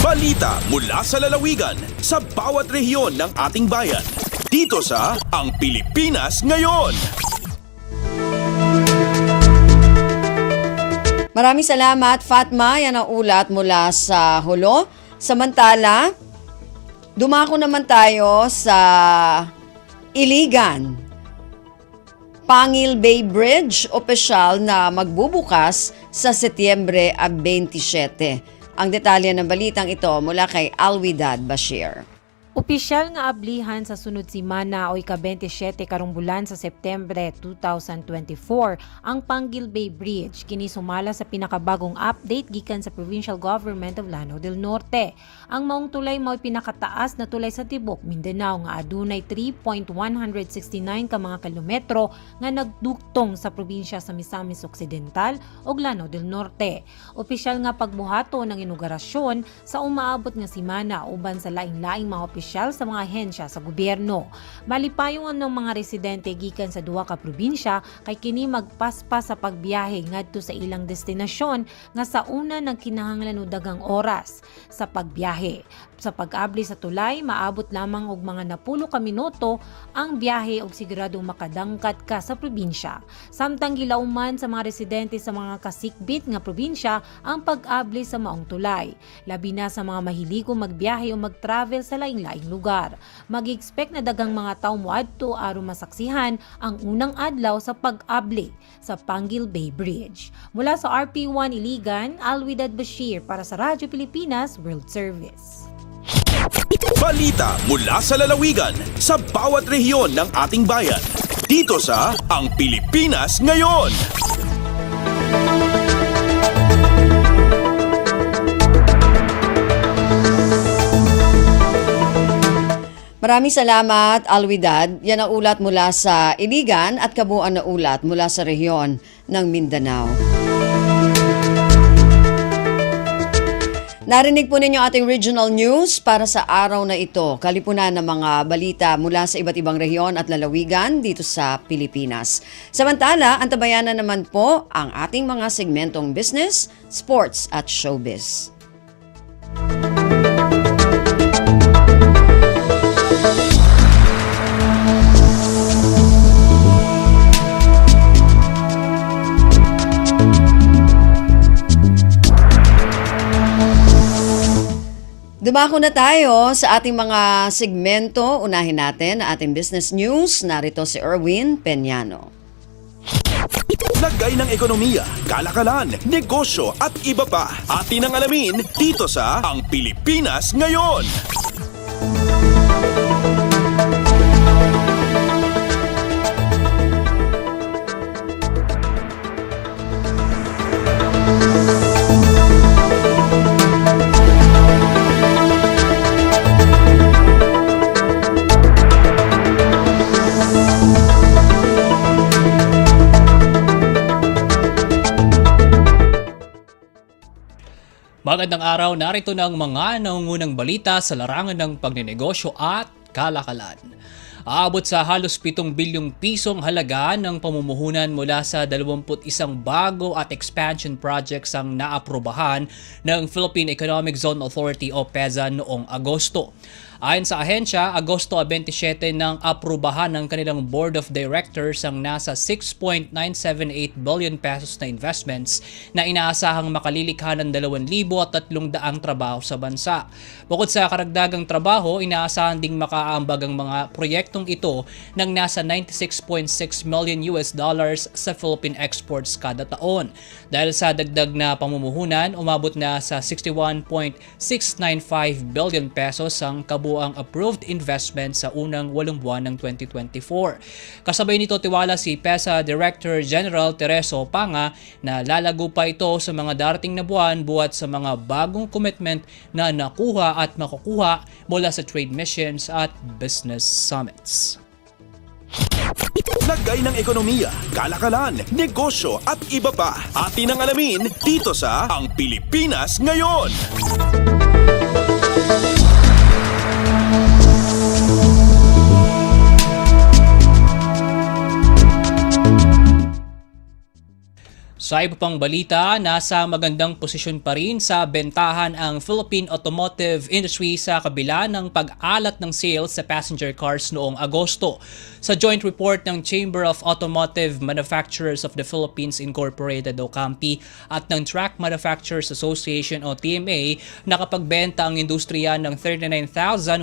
Balita mula sa lalawigan sa bawat rehiyon ng ating bayan. Dito sa Ang Pilipinas Ngayon. Maraming salamat, Fatma. Yan ang ulat mula sa Hulo. Samantala, dumako naman tayo sa Iligan. Pangil Bay Bridge, opisyal na magbubukas sa Setyembre 27. Ang detalye ng balitang ito mula kay Alwidad Bashir. Opisyal nga ablihan sa sunod simana o ika-27 karong bulan sa Septembre 2024 ang Panguil Bay Bridge kini sumala sa pinakabagong update gikan sa Provincial Government of Lanao del Norte. Ang maong tulay mao pinakataas na tulay sa tibok Mindanao nga adunay 3.169 ka mga kilometro nga nagduktong sa probinsya sa Misamis Occidental ug Lanao del Norte. Opisyal nga pagbuhato ng inaugurasyon sa umaabot nga simana uban sa laing-laing mga opisyal sa mga ahensya sa gobyerno. Malipayong ng mga residente gikan sa duha ka probinsya kay kini magpaspas sa pagbiyahe ngadto sa ilang destinasyon nga sa una nagkinahanglan og daghang oras sa pagbiyahe. Sa pag-abli sa tulay, maabot lamang og mga 10 ka minuto ang biyahe og siguradong makadangkat ka sa probinsya. Samtang gilauman sa mga residente sa mga kasikbit nga probinsya ang pag-abli sa maong tulay. Labi na sa mga mahiligong magbiyahe o mag-travel sa laing-laing lugar. Mag-expect na daghang mga tawo moadto aron masaksihan ang unang adlaw sa pag-abli sa Panguil Bay Bridge. Mula sa RP1 Iligan, Alwidad Bashir para sa Radyo Pilipinas World Service. Balita mula sa lalawigan sa bawat rehiyon ng ating bayan. Dito sa Ang Pilipinas Ngayon. Maraming salamat, Alwidad. Yan ang ulat mula sa Iligan at kabuuan na ulat mula sa rehiyon ng Mindanao. Narinig po ninyo ating regional news para sa araw na ito. Kalipunan ng mga balita mula sa iba't ibang rehiyon at lalawigan dito sa Pilipinas. Samantala, antabayanan naman po ang ating mga segmentong business, sports at showbiz. Dumako na tayo sa ating mga segmento. Unahin natin ang ating business news. Narito si Erwin Peñano. Lagay ng ekonomiya, kalakalan, negosyo at iba pa. Atin ang alamin dito sa Ang Pilipinas Ngayon. Magandang araw, narito na ang mga nangungunang balita sa larangan ng pagnenegosyo at kalakalan. Aabot sa halos 7 bilyong pisong halaga ng pamumuhunan mula sa 21 bago at expansion projects ang naaprubahan ng Philippine Economic Zone Authority o PEZA noong Agosto. Ayon sa ahensya, Agosto 27 nang aprubahan ng kanilang Board of Directors ang nasa 6.978 billion pesos na investments na inaasahang makalilikha ng 2,300 trabaho sa bansa. Bukod sa karagdagang trabaho, inaasahan ding makaambag ang mga proyektong ito ng nasa 96.6 million US dollars sa Philippine exports kada taon. Dahil sa dagdag na pamumuhunan, umabot na sa 61.695 billion pesos ang kabuang approved investment sa unang 8 buwan ng 2024. Kasabay nito tiwala si PEZA Director General Tereso Panga na lalago pa ito sa mga darating na buwan buhat sa mga bagong commitment na nakuha at makukuha mula sa trade missions at business summits. Lagay ng ekonomiya, kalakalan, negosyo at iba pa. Atin ang alamin dito sa Ang Pilipinas Ngayon. Sa iba pang balita, nasa magandang posisyon pa rin sa bentahan ang Philippine automotive industry sa kabila ng pag-alat ng sales sa passenger cars noong Agosto. Sa joint report ng Chamber of Automotive Manufacturers of the Philippines Incorporated o CAMPI at ng Truck Manufacturers Association o TMA, nakapagbenta ang industriya ng 39,155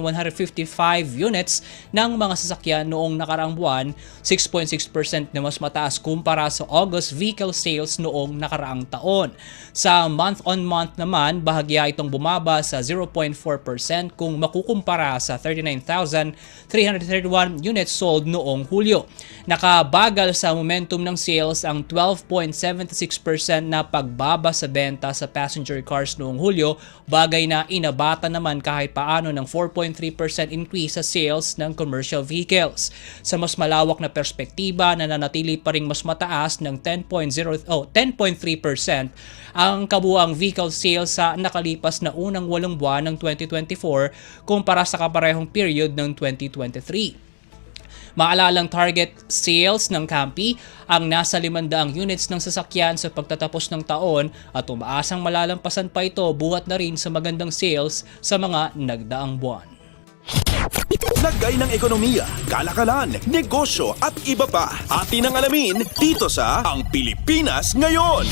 units ng mga sasakyan noong nakaraang buwan, 6.6% na mas mataas kumpara sa August vehicle sales sales noong nakaraang taon. Sa month-on-month naman, bahagya itong bumaba sa 0.4% kung makukumpara sa 39,331 units sold noong Hulyo. Nakabagal sa momentum ng sales ang 12.76% na pagbaba sa benta sa passenger cars noong Hulyo, bagay na inabata naman kahit paano ng 4.3% increase sa sales ng commercial vehicles. Sa mas malawak na perspektiba, nananatili pa ring mas mataas ng 10.3% ang kabuuang vehicle sales sa nakalipas na unang 8 buwan ng 2024 kumpara sa kaparehong period ng 2023. Maalalang target sales ng Campi ang nasa 500 units ng sasakyan sa pagtatapos ng taon at umaasang malalampasan pa ito buhat na rin sa magandang sales sa mga nagdaang buwan. Lagay ng ekonomiya, kalakalan, negosyo at iba pa. Atin ang alamin dito sa Ang Pilipinas Ngayon.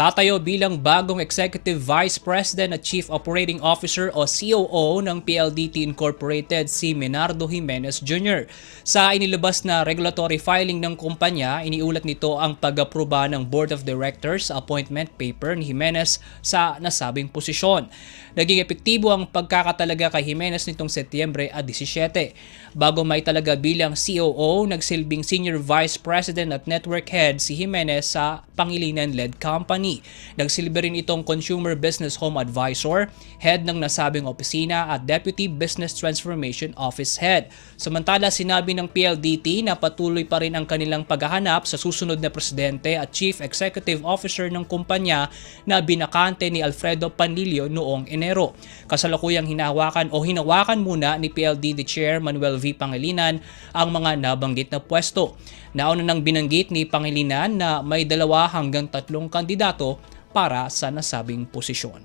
Tatayo bilang bagong Executive Vice President at Chief Operating Officer o COO ng PLDT Incorporated si Menardo Jimenez Jr. Sa inilabas na regulatory filing ng kumpanya, iniulat nito ang pag-aproba ng Board of Directors sa appointment paper ni Jimenez sa nasabing posisyon. Naging epektibo ang pagkakatalaga kay Jimenez nitong Setyembre 17. Bago may talaga bilang COO, nagsilbing Senior Vice President at Network Head si Jimenez sa Pangilinan-led company. Nagsilbi rin itong Consumer Business Home Advisor, Head ng nasabing opisina at Deputy Business Transformation Office Head. Samantala, sinabi ng PLDT na patuloy pa rin ang kanilang paghahanap sa susunod na presidente at Chief Executive Officer ng kumpanya na binakante ni Alfredo Panlilio noong Enero. Kasalukuyang hinawakan muna ni PLDT Chair Manuel V. Pangilinan ang mga nabanggit na pwesto. Nauna nang binanggit ni Pangilinan na may 2 hanggang 3 kandidato para sa nasabing posisyon.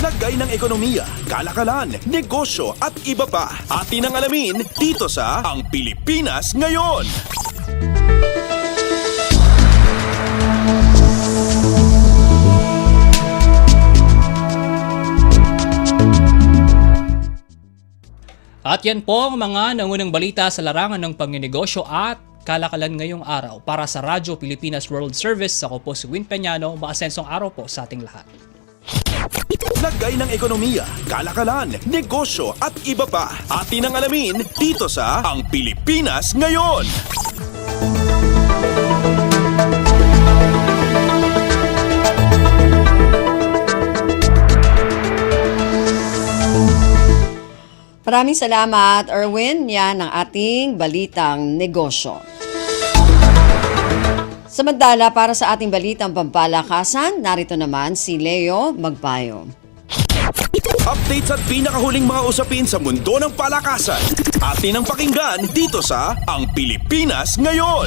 Lagay ng ekonomiya, kalakalan, negosyo at iba pa. Atin ang alamin dito sa Ang Pilipinas Ngayon. At yan po ang mga nangunang balita sa larangan ng pagninegosyo at kalakalan ngayong araw. Para sa Radyo Pilipinas World Service, ako po si Win Peñano. Maasensong araw po sa ating lahat. Lagay ng ekonomiya, kalakalan, negosyo at iba pa. Atin ang alamin dito sa Ang Pilipinas Ngayon. Maraming salamat, Erwin. Yan ang ating balitang negosyo. Samantala, para sa ating balitang pampalakasan, narito naman si Leo Magpayo. Updates at pinakahuling mga usapin sa mundo ng palakasan. Atin ang pakinggan dito sa Ang Pilipinas Ngayon.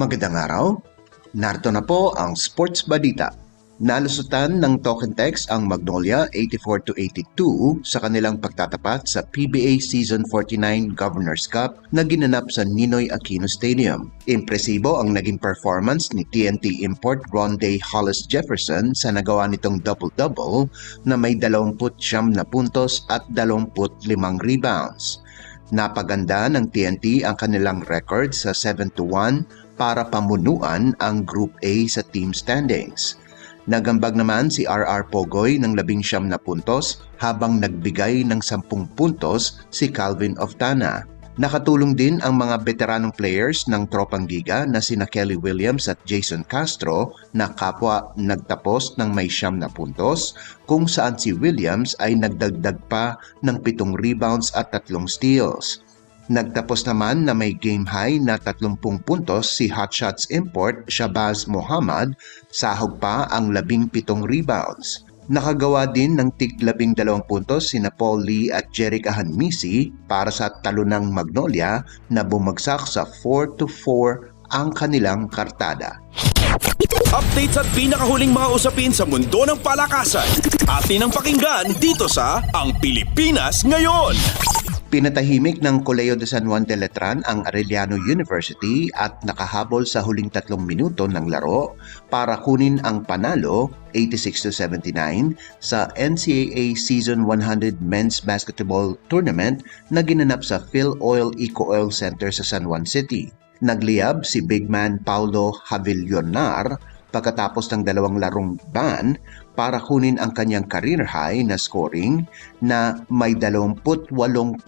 Magandang araw. Narito na po ang Sports Balita. Nalusutan ng token text ang Magnolia 84-82 sa kanilang pagtatapat sa PBA Season 49 Governors Cup na ginanap sa Ninoy Aquino Stadium. Impresibo ang naging performance ni TNT import Ronde Hollis Jefferson sa nagawa nitong double-double na may 29 na puntos at 25 rebounds. Napaganda ng TNT ang kanilang record sa 7-1 para pamunuan ang Group A sa team standings. Nagambag naman si RR Pogoy ng 19 na puntos habang nagbigay ng 10 puntos si Calvin Oftana. Nakatulong din ang mga veteranong players ng Tropang Giga na sina Kelly Williams at Jason Castro na kapwa nagtapos ng may 9 na puntos, kung saan si Williams ay nagdagdag pa ng 7 rebounds at 3 steals. Nagtapos naman na may game high na 30 puntos si Hotshots import Shabazz Mohammad, sahog pa ang 17 rebounds. Nakagawa din ng tig-12 puntos sina Paul Lee at Jerica Hanmisi para sa talunang Magnolia na bumagsak sa 4-4 ang kanilang kartada. Updates at pinakahuling mga usapin sa mundo ng palakasan. Atin ang pakinggan dito sa Ang Pilipinas Ngayon. Pinatahimik ng Colegio de San Juan de Letran ang Arellano University at nakahabol sa huling 3 minuto ng laro para kunin ang panalo 86-79 sa NCAA Season 100 Men's Basketball Tournament na ginanap sa Phil Oil Eco Oil Center sa San Juan City. Nagliyab si big man Paulo Havillonar pagkatapos ng 2 larong ban para kunin ang kanyang career high na scoring na may 28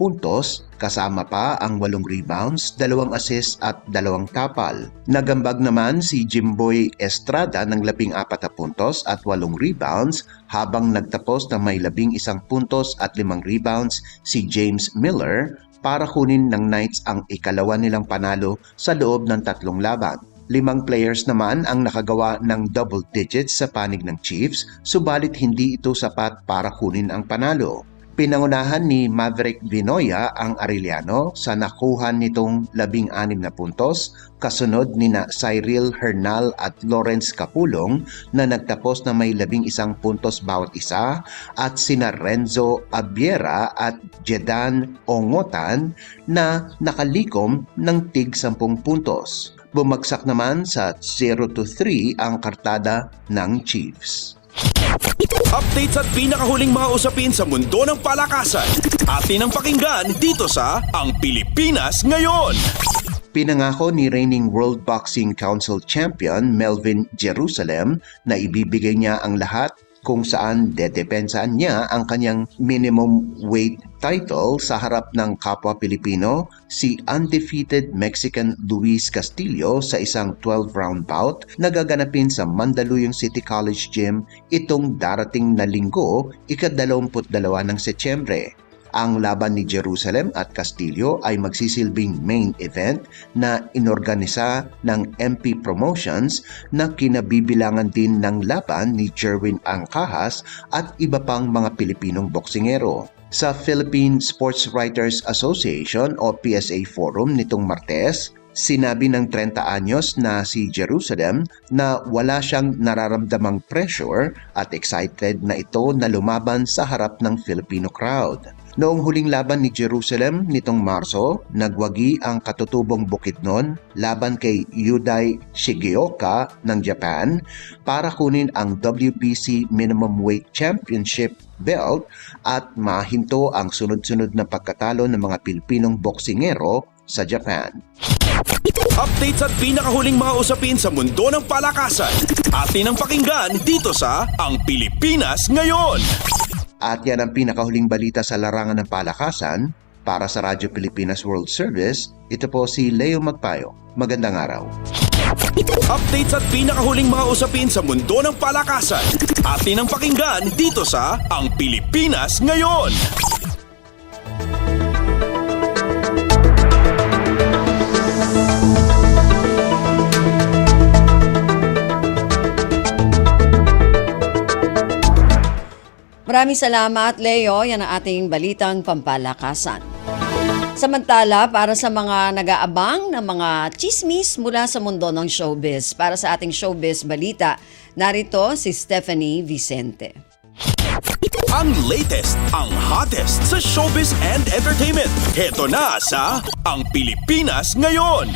puntos kasama pa ang 8 rebounds, 2 assists at 2 tapal. Nagambag naman si Jimboy Estrada ng 14 na puntos at 8 rebounds habang nagtapos na may 11 puntos at 5 rebounds si James Miller para kunin ng Knights ang ikalawa nilang panalo sa loob ng 3 laban. 5 players naman ang nakagawa ng double digits sa panig ng Chiefs, subalit hindi ito sapat para kunin ang panalo. Pinangunahan ni Maverick Vinoya ang Arellano sa nakuha nitong 16 na puntos, kasunod ni na Cyril Hernal at Lawrence Capulong na nagtapos na may 11 puntos bawat isa, at sina Renzo Abiera at Jedan Ongotan na nakalikom ng tig 10 puntos. Bumagsak naman sa 0-3 ang kartada ng Chiefs. Updates at pinakahuling mga usapin sa mundo ng palakasan. Atin ang pakinggan dito sa Ang Pilipinas Ngayon. Pinangako ni reigning World Boxing Council Champion Melvin Jerusalem na ibibigay niya ang lahat kung saan dedepensaan niya ang kanyang minimum weight title sa harap ng kapwa Pilipino, si undefeated Mexican Luis Castillo sa isang 12-round bout na gaganapin sa Mandaluyong City College Gym itong darating na linggo, ika-22 ng Setyembre. Ang laban ni Jerusalem at Castillo ay magsisilbing main event na inorganisa ng MP Promotions na kinabibilangan din ng laban ni Jerwin Angcahas at iba pang mga Pilipinong boksingero. Sa Philippine Sports Writers Association o PSA Forum nitong Martes, sinabi ng 30 anyos na si Jerusalem na wala siyang nararamdamang pressure at excited na ito na lumaban sa harap ng Filipino crowd. Noong huling laban ni Jerusalem nitong Marso, nagwagi ang katutubong Bukidnon laban kay Yuday Shigeoka ng Japan para kunin ang WBC Minimum Weight Championship belt at mahinto ang sunod-sunod na pagkatalo ng mga Pilipinong boksingero sa Japan. Updates at pinakahuling mga usapin sa mundo ng palakasan. Atin ang pakinggan dito sa Ang Pilipinas Ngayon. At yan ang pinakahuling balita sa larangan ng palakasan. Para sa Radyo Pilipinas World Service, ito po si Leo Magpayo. Magandang araw. Updates at pinakahuling mga usapin sa mundo ng palakasan. Atin ang pakinggan dito sa Ang Pilipinas Ngayon. Maraming salamat, Leo. Yan ang ating balitang pampalakasan. Samantala, para sa mga nag-aabang ng mga chismis mula sa mundo ng showbiz, para sa ating showbiz balita, narito si Stephanie Vicente. Ang latest, ang hottest sa showbiz and entertainment. Heto na sa Ang Pilipinas Ngayon.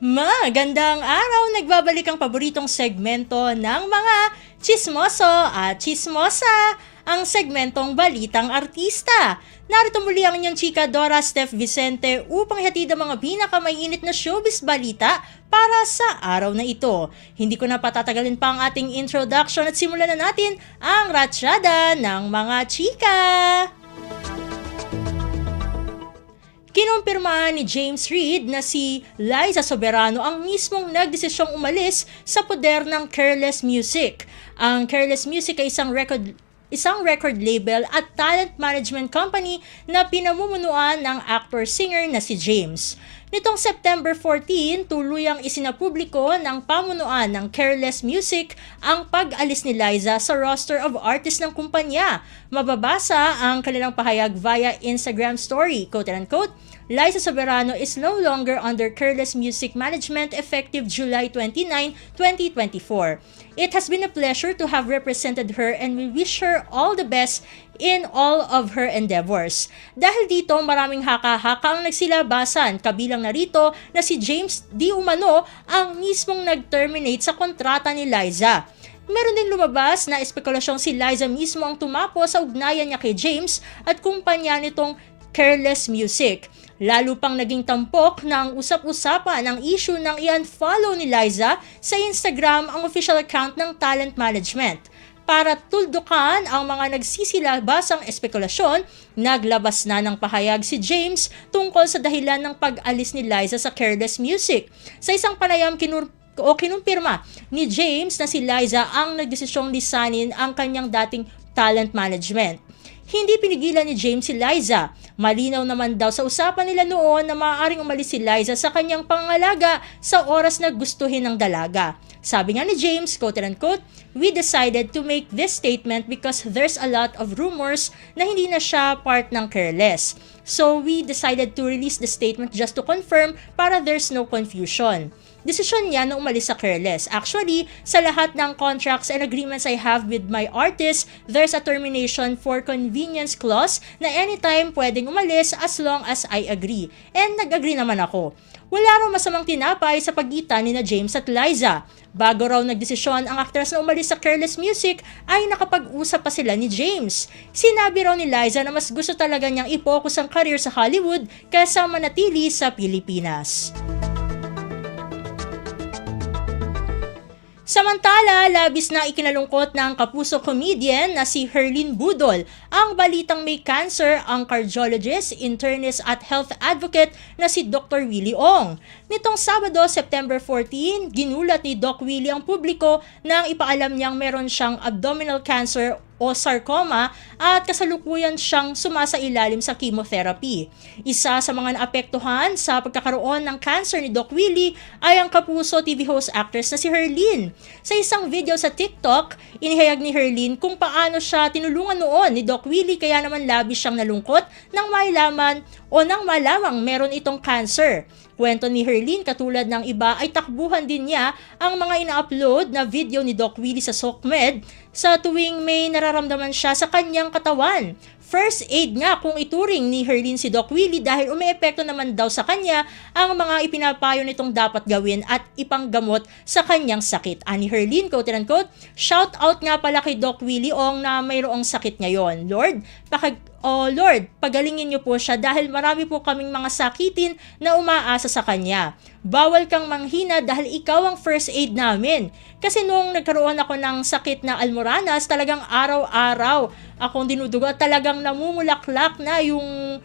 Magandang araw! Nagbabalik ang paboritong segmento ng mga chismoso at chismosa, ang segmentong Balitang Artista. Narito muli ang inyong chika Dora Steph Vicente upang ihatid ang mga pinakamainit na showbiz balita para sa araw na ito. Hindi ko na patatagalin pa ang ating introduction at simulan na natin ang ratsyada ng mga chika. Kinumpirma ni James Reid na si Liza Soberano ang mismong nagdesisyong umalis sa poder ng Careless Music. Ang Careless Music ay isang record label at talent management company na pinamumunuan ng actor-singer na si James. Nitong September 14, tuluyang isinapubliko ng pamunuan ng Careless Music ang pag-alis ni Liza sa roster of artists ng kumpanya. Mababasa ang kanilang pahayag via Instagram story, quote-unquote, Liza Soberano is no longer under Careless Music Management effective July 29, 2024. It has been a pleasure to have represented her and we wish her all the best in all of her endeavors. Dahil dito, maraming haka-haka ang nagsilabasan, kabilang narito na si James Di Umano ang mismong nag-terminate sa kontrata ni Liza. Meron din lumabas na espekulasyong si Liza mismo ang tumapo sa ugnayan niya kay James at kumpanya nitong Careless Music. Lalo pang naging tampok ng usap-usapan ang issue ng i-unfollow ni Liza sa Instagram ang official account ng talent management. Para tuldukan ang mga nagsisilabasang espekulasyon, naglabas na ng pahayag si James tungkol sa dahilan ng pag-alis ni Liza sa Careless Music. Sa isang panayam kinumpirma ni James na si Liza ang nagdesisyong lisanin ang kanyang dating talent management. Hindi pinigilan ni James si Liza. Malinaw naman daw sa usapan nila noon na maaaring umalis si Liza sa kanyang pangalaga sa oras na gustuhin ng dalaga. Sabi nga ni James, quote-unquote, we decided to make this statement because there's a lot of rumors na hindi na siya part ng Careless. So we decided to release the statement just to confirm para there's no confusion. Desisyon niya na umalis sa Careless. Actually, sa lahat ng contracts and agreements I have with my artists, there's a termination for convenience clause na anytime pwedeng umalis as long as I agree. And nag-agree naman ako. Wala raw masamang tinapay sa pagitan ni na James at Liza. Bago raw nagdesisyon ang actress na umalis sa Careless Music, ay nakapag-usap pa sila ni James. Sinabi raw ni Liza na mas gusto talaga niyang i-focus ang career sa Hollywood kaysa manatili sa Pilipinas. Samantala, labis na ikinalungkot ng kapuso comedian na si Herlin Budol ang balitang may cancer ang cardiologist, internist at health advocate na si Dr. Willie Ong. Nitong Sabado, September 14, ginulat ni Doc Willie ang publiko nang ipaalam niyang meron siyang abdominal cancer o sarcoma at kasalukuyan siyang sumasailalim sa chemotherapy. Isa sa mga naapektuhan sa pagkakaroon ng cancer ni Doc Willie ay ang Kapuso TV host actress na si Herlin. Sa isang video sa TikTok, inihayag ni Herlin kung paano siya tinulungan noon ni Doc Willie kaya naman labis siyang nalungkot nang mailaman o nang malamang meron itong cancer. Kwento ni Herlin, katulad ng iba ay takbuhan din niya ang mga ina-upload na video ni Doc Willie sa SOCMED sa tuwing may nararamdaman siya sa kanyang katawan. First aid nga kung ituring ni Herlin si Doc Willie dahil umeepekto naman daw sa kanya ang mga ipinapayo nitong dapat gawin at ipanggamot sa kanyang sakit. Ani Herlin, quote-unquote, shout out nga pala kay Doc Willie Ong na mayroong sakit ngayon. Lord, pagalingin niyo po siya dahil marami po kaming mga sakitin na umaasa sa kanya. Bawal kang manghina dahil ikaw ang first aid namin. Kasi nung nagkaroon ako ng sakit na almoranas, talagang araw-araw akong dinudugo at talagang namumulaklak na yung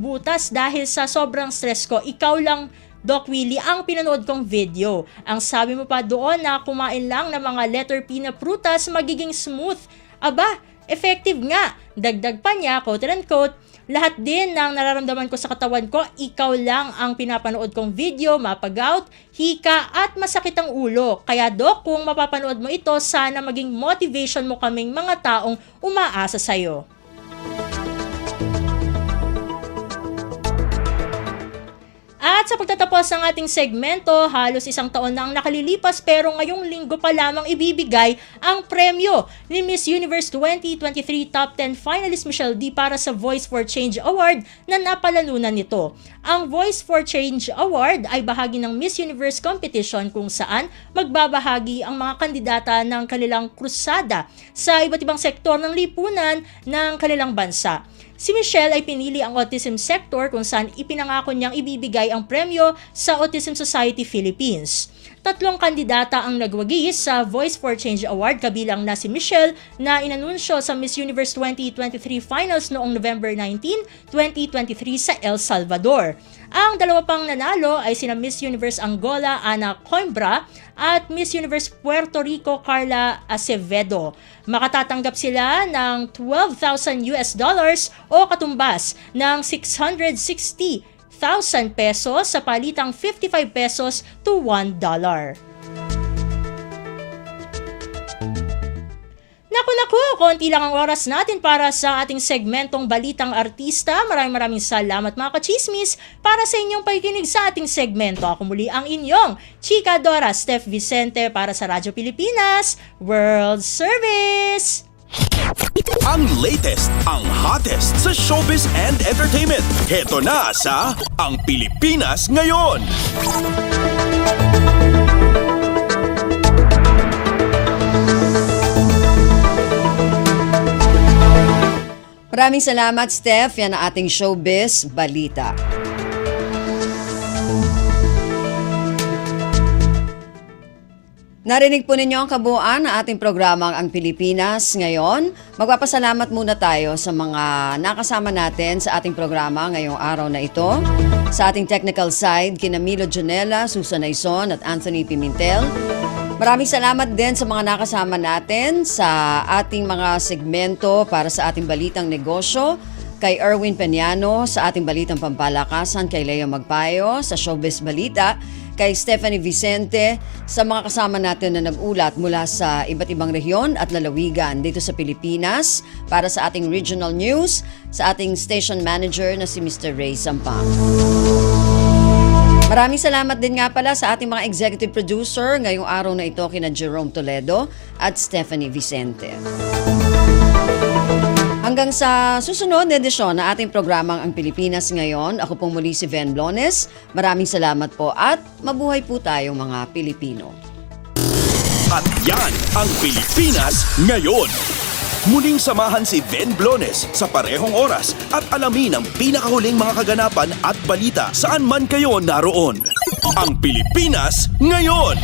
butas dahil sa sobrang stress ko. Ikaw lang, Doc Willie, ang pinanood kong video. Ang sabi mo pa doon na kumain lang ng mga letter P na prutas magiging smooth. Aba, effective nga. Dagdag pa niya, quote-unquote, lahat din ng nararamdaman ko sa katawan ko, ikaw lang ang pinapanood kong video, mapag-out, hika at masakit ang ulo. Kaya Doc, kung mapapanood mo ito, sana maging motivation mo kaming mga taong umaasa sa'yo. At sa pagtatapos ng ating segmento, halos isang taon na ang nakalilipas pero ngayong linggo pa lamang ibibigay ang premyo ni Miss Universe 2023 Top 10 finalist Michelle D para sa Voice for Change Award na napalalunan nito. Ang Voice for Change Award ay bahagi ng Miss Universe competition kung saan magbabahagi ang mga kandidata ng kanilang krusada sa iba't ibang sektor ng lipunan ng kanilang bansa. Si Michelle ay pinili ang autism sector kung saan ipinangako niyang ibibigay ang premyo sa Autism Society Philippines. 3 kandidata ang nagwagi sa Voice for Change Award, kabilang na si Michelle na inanunsyo sa Miss Universe 2023 Finals noong November 19, 2023 sa El Salvador. Ang 2 pang nanalo ay sina Miss Universe Angola Ana Coimbra at Miss Universe Puerto Rico Carla Acevedo. Makatatanggap sila ng $12,000 o katumbas ng $660,000 2,000 pesos sa palitang 55 pesos to $1. Naku, konti lang ang oras natin para sa ating segmentong Balitang Artista. Maraming salamat mga kachismis para sa inyong pakikinig sa ating segmento. Ako muli ang inyong Chika Dora Steph Vicente para sa Radyo Pilipinas World Service. Ang latest, ang hottest sa showbiz and entertainment. Heto na sa Ang Pilipinas Ngayon. Maraming salamat, Steph. Yan ang ating showbiz balita. Narinig po ninyo ang kabuuan ng ating programang Ang Pilipinas Ngayon. Magpapasalamat muna tayo sa mga nakasama natin sa ating programa ngayong araw na ito. Sa ating technical side, kina Milo Jonella, Susan Aizon at Anthony Pimentel. Maraming salamat din sa mga nakasama natin sa ating mga segmento para sa ating Balitang Negosyo, kay Erwin Peñano sa ating Balitang Pampalakasan, kay Leo Magpayo sa Showbiz Balita, kay Stephanie Vicente sa mga kasama natin na nag-ulat mula sa iba't ibang rehiyon at lalawigan dito sa Pilipinas para sa ating regional news, sa ating station manager na si Mr. Ray Sampang. Maraming salamat din nga pala sa ating mga executive producer ngayong araw na ito kina Jerome Toledo at Stephanie Vicente. Hanggang sa susunod na edisyon na ating programang Ang Pilipinas Ngayon, ako pong muli si Ven Blones. Maraming salamat po at mabuhay po tayong mga Pilipino. At yan ang Pilipinas Ngayon. Muling samahan si Ven Blones sa parehong oras at alamin ang pinakahuling mga kaganapan at balita saan man kayo naroon. Ang Pilipinas Ngayon.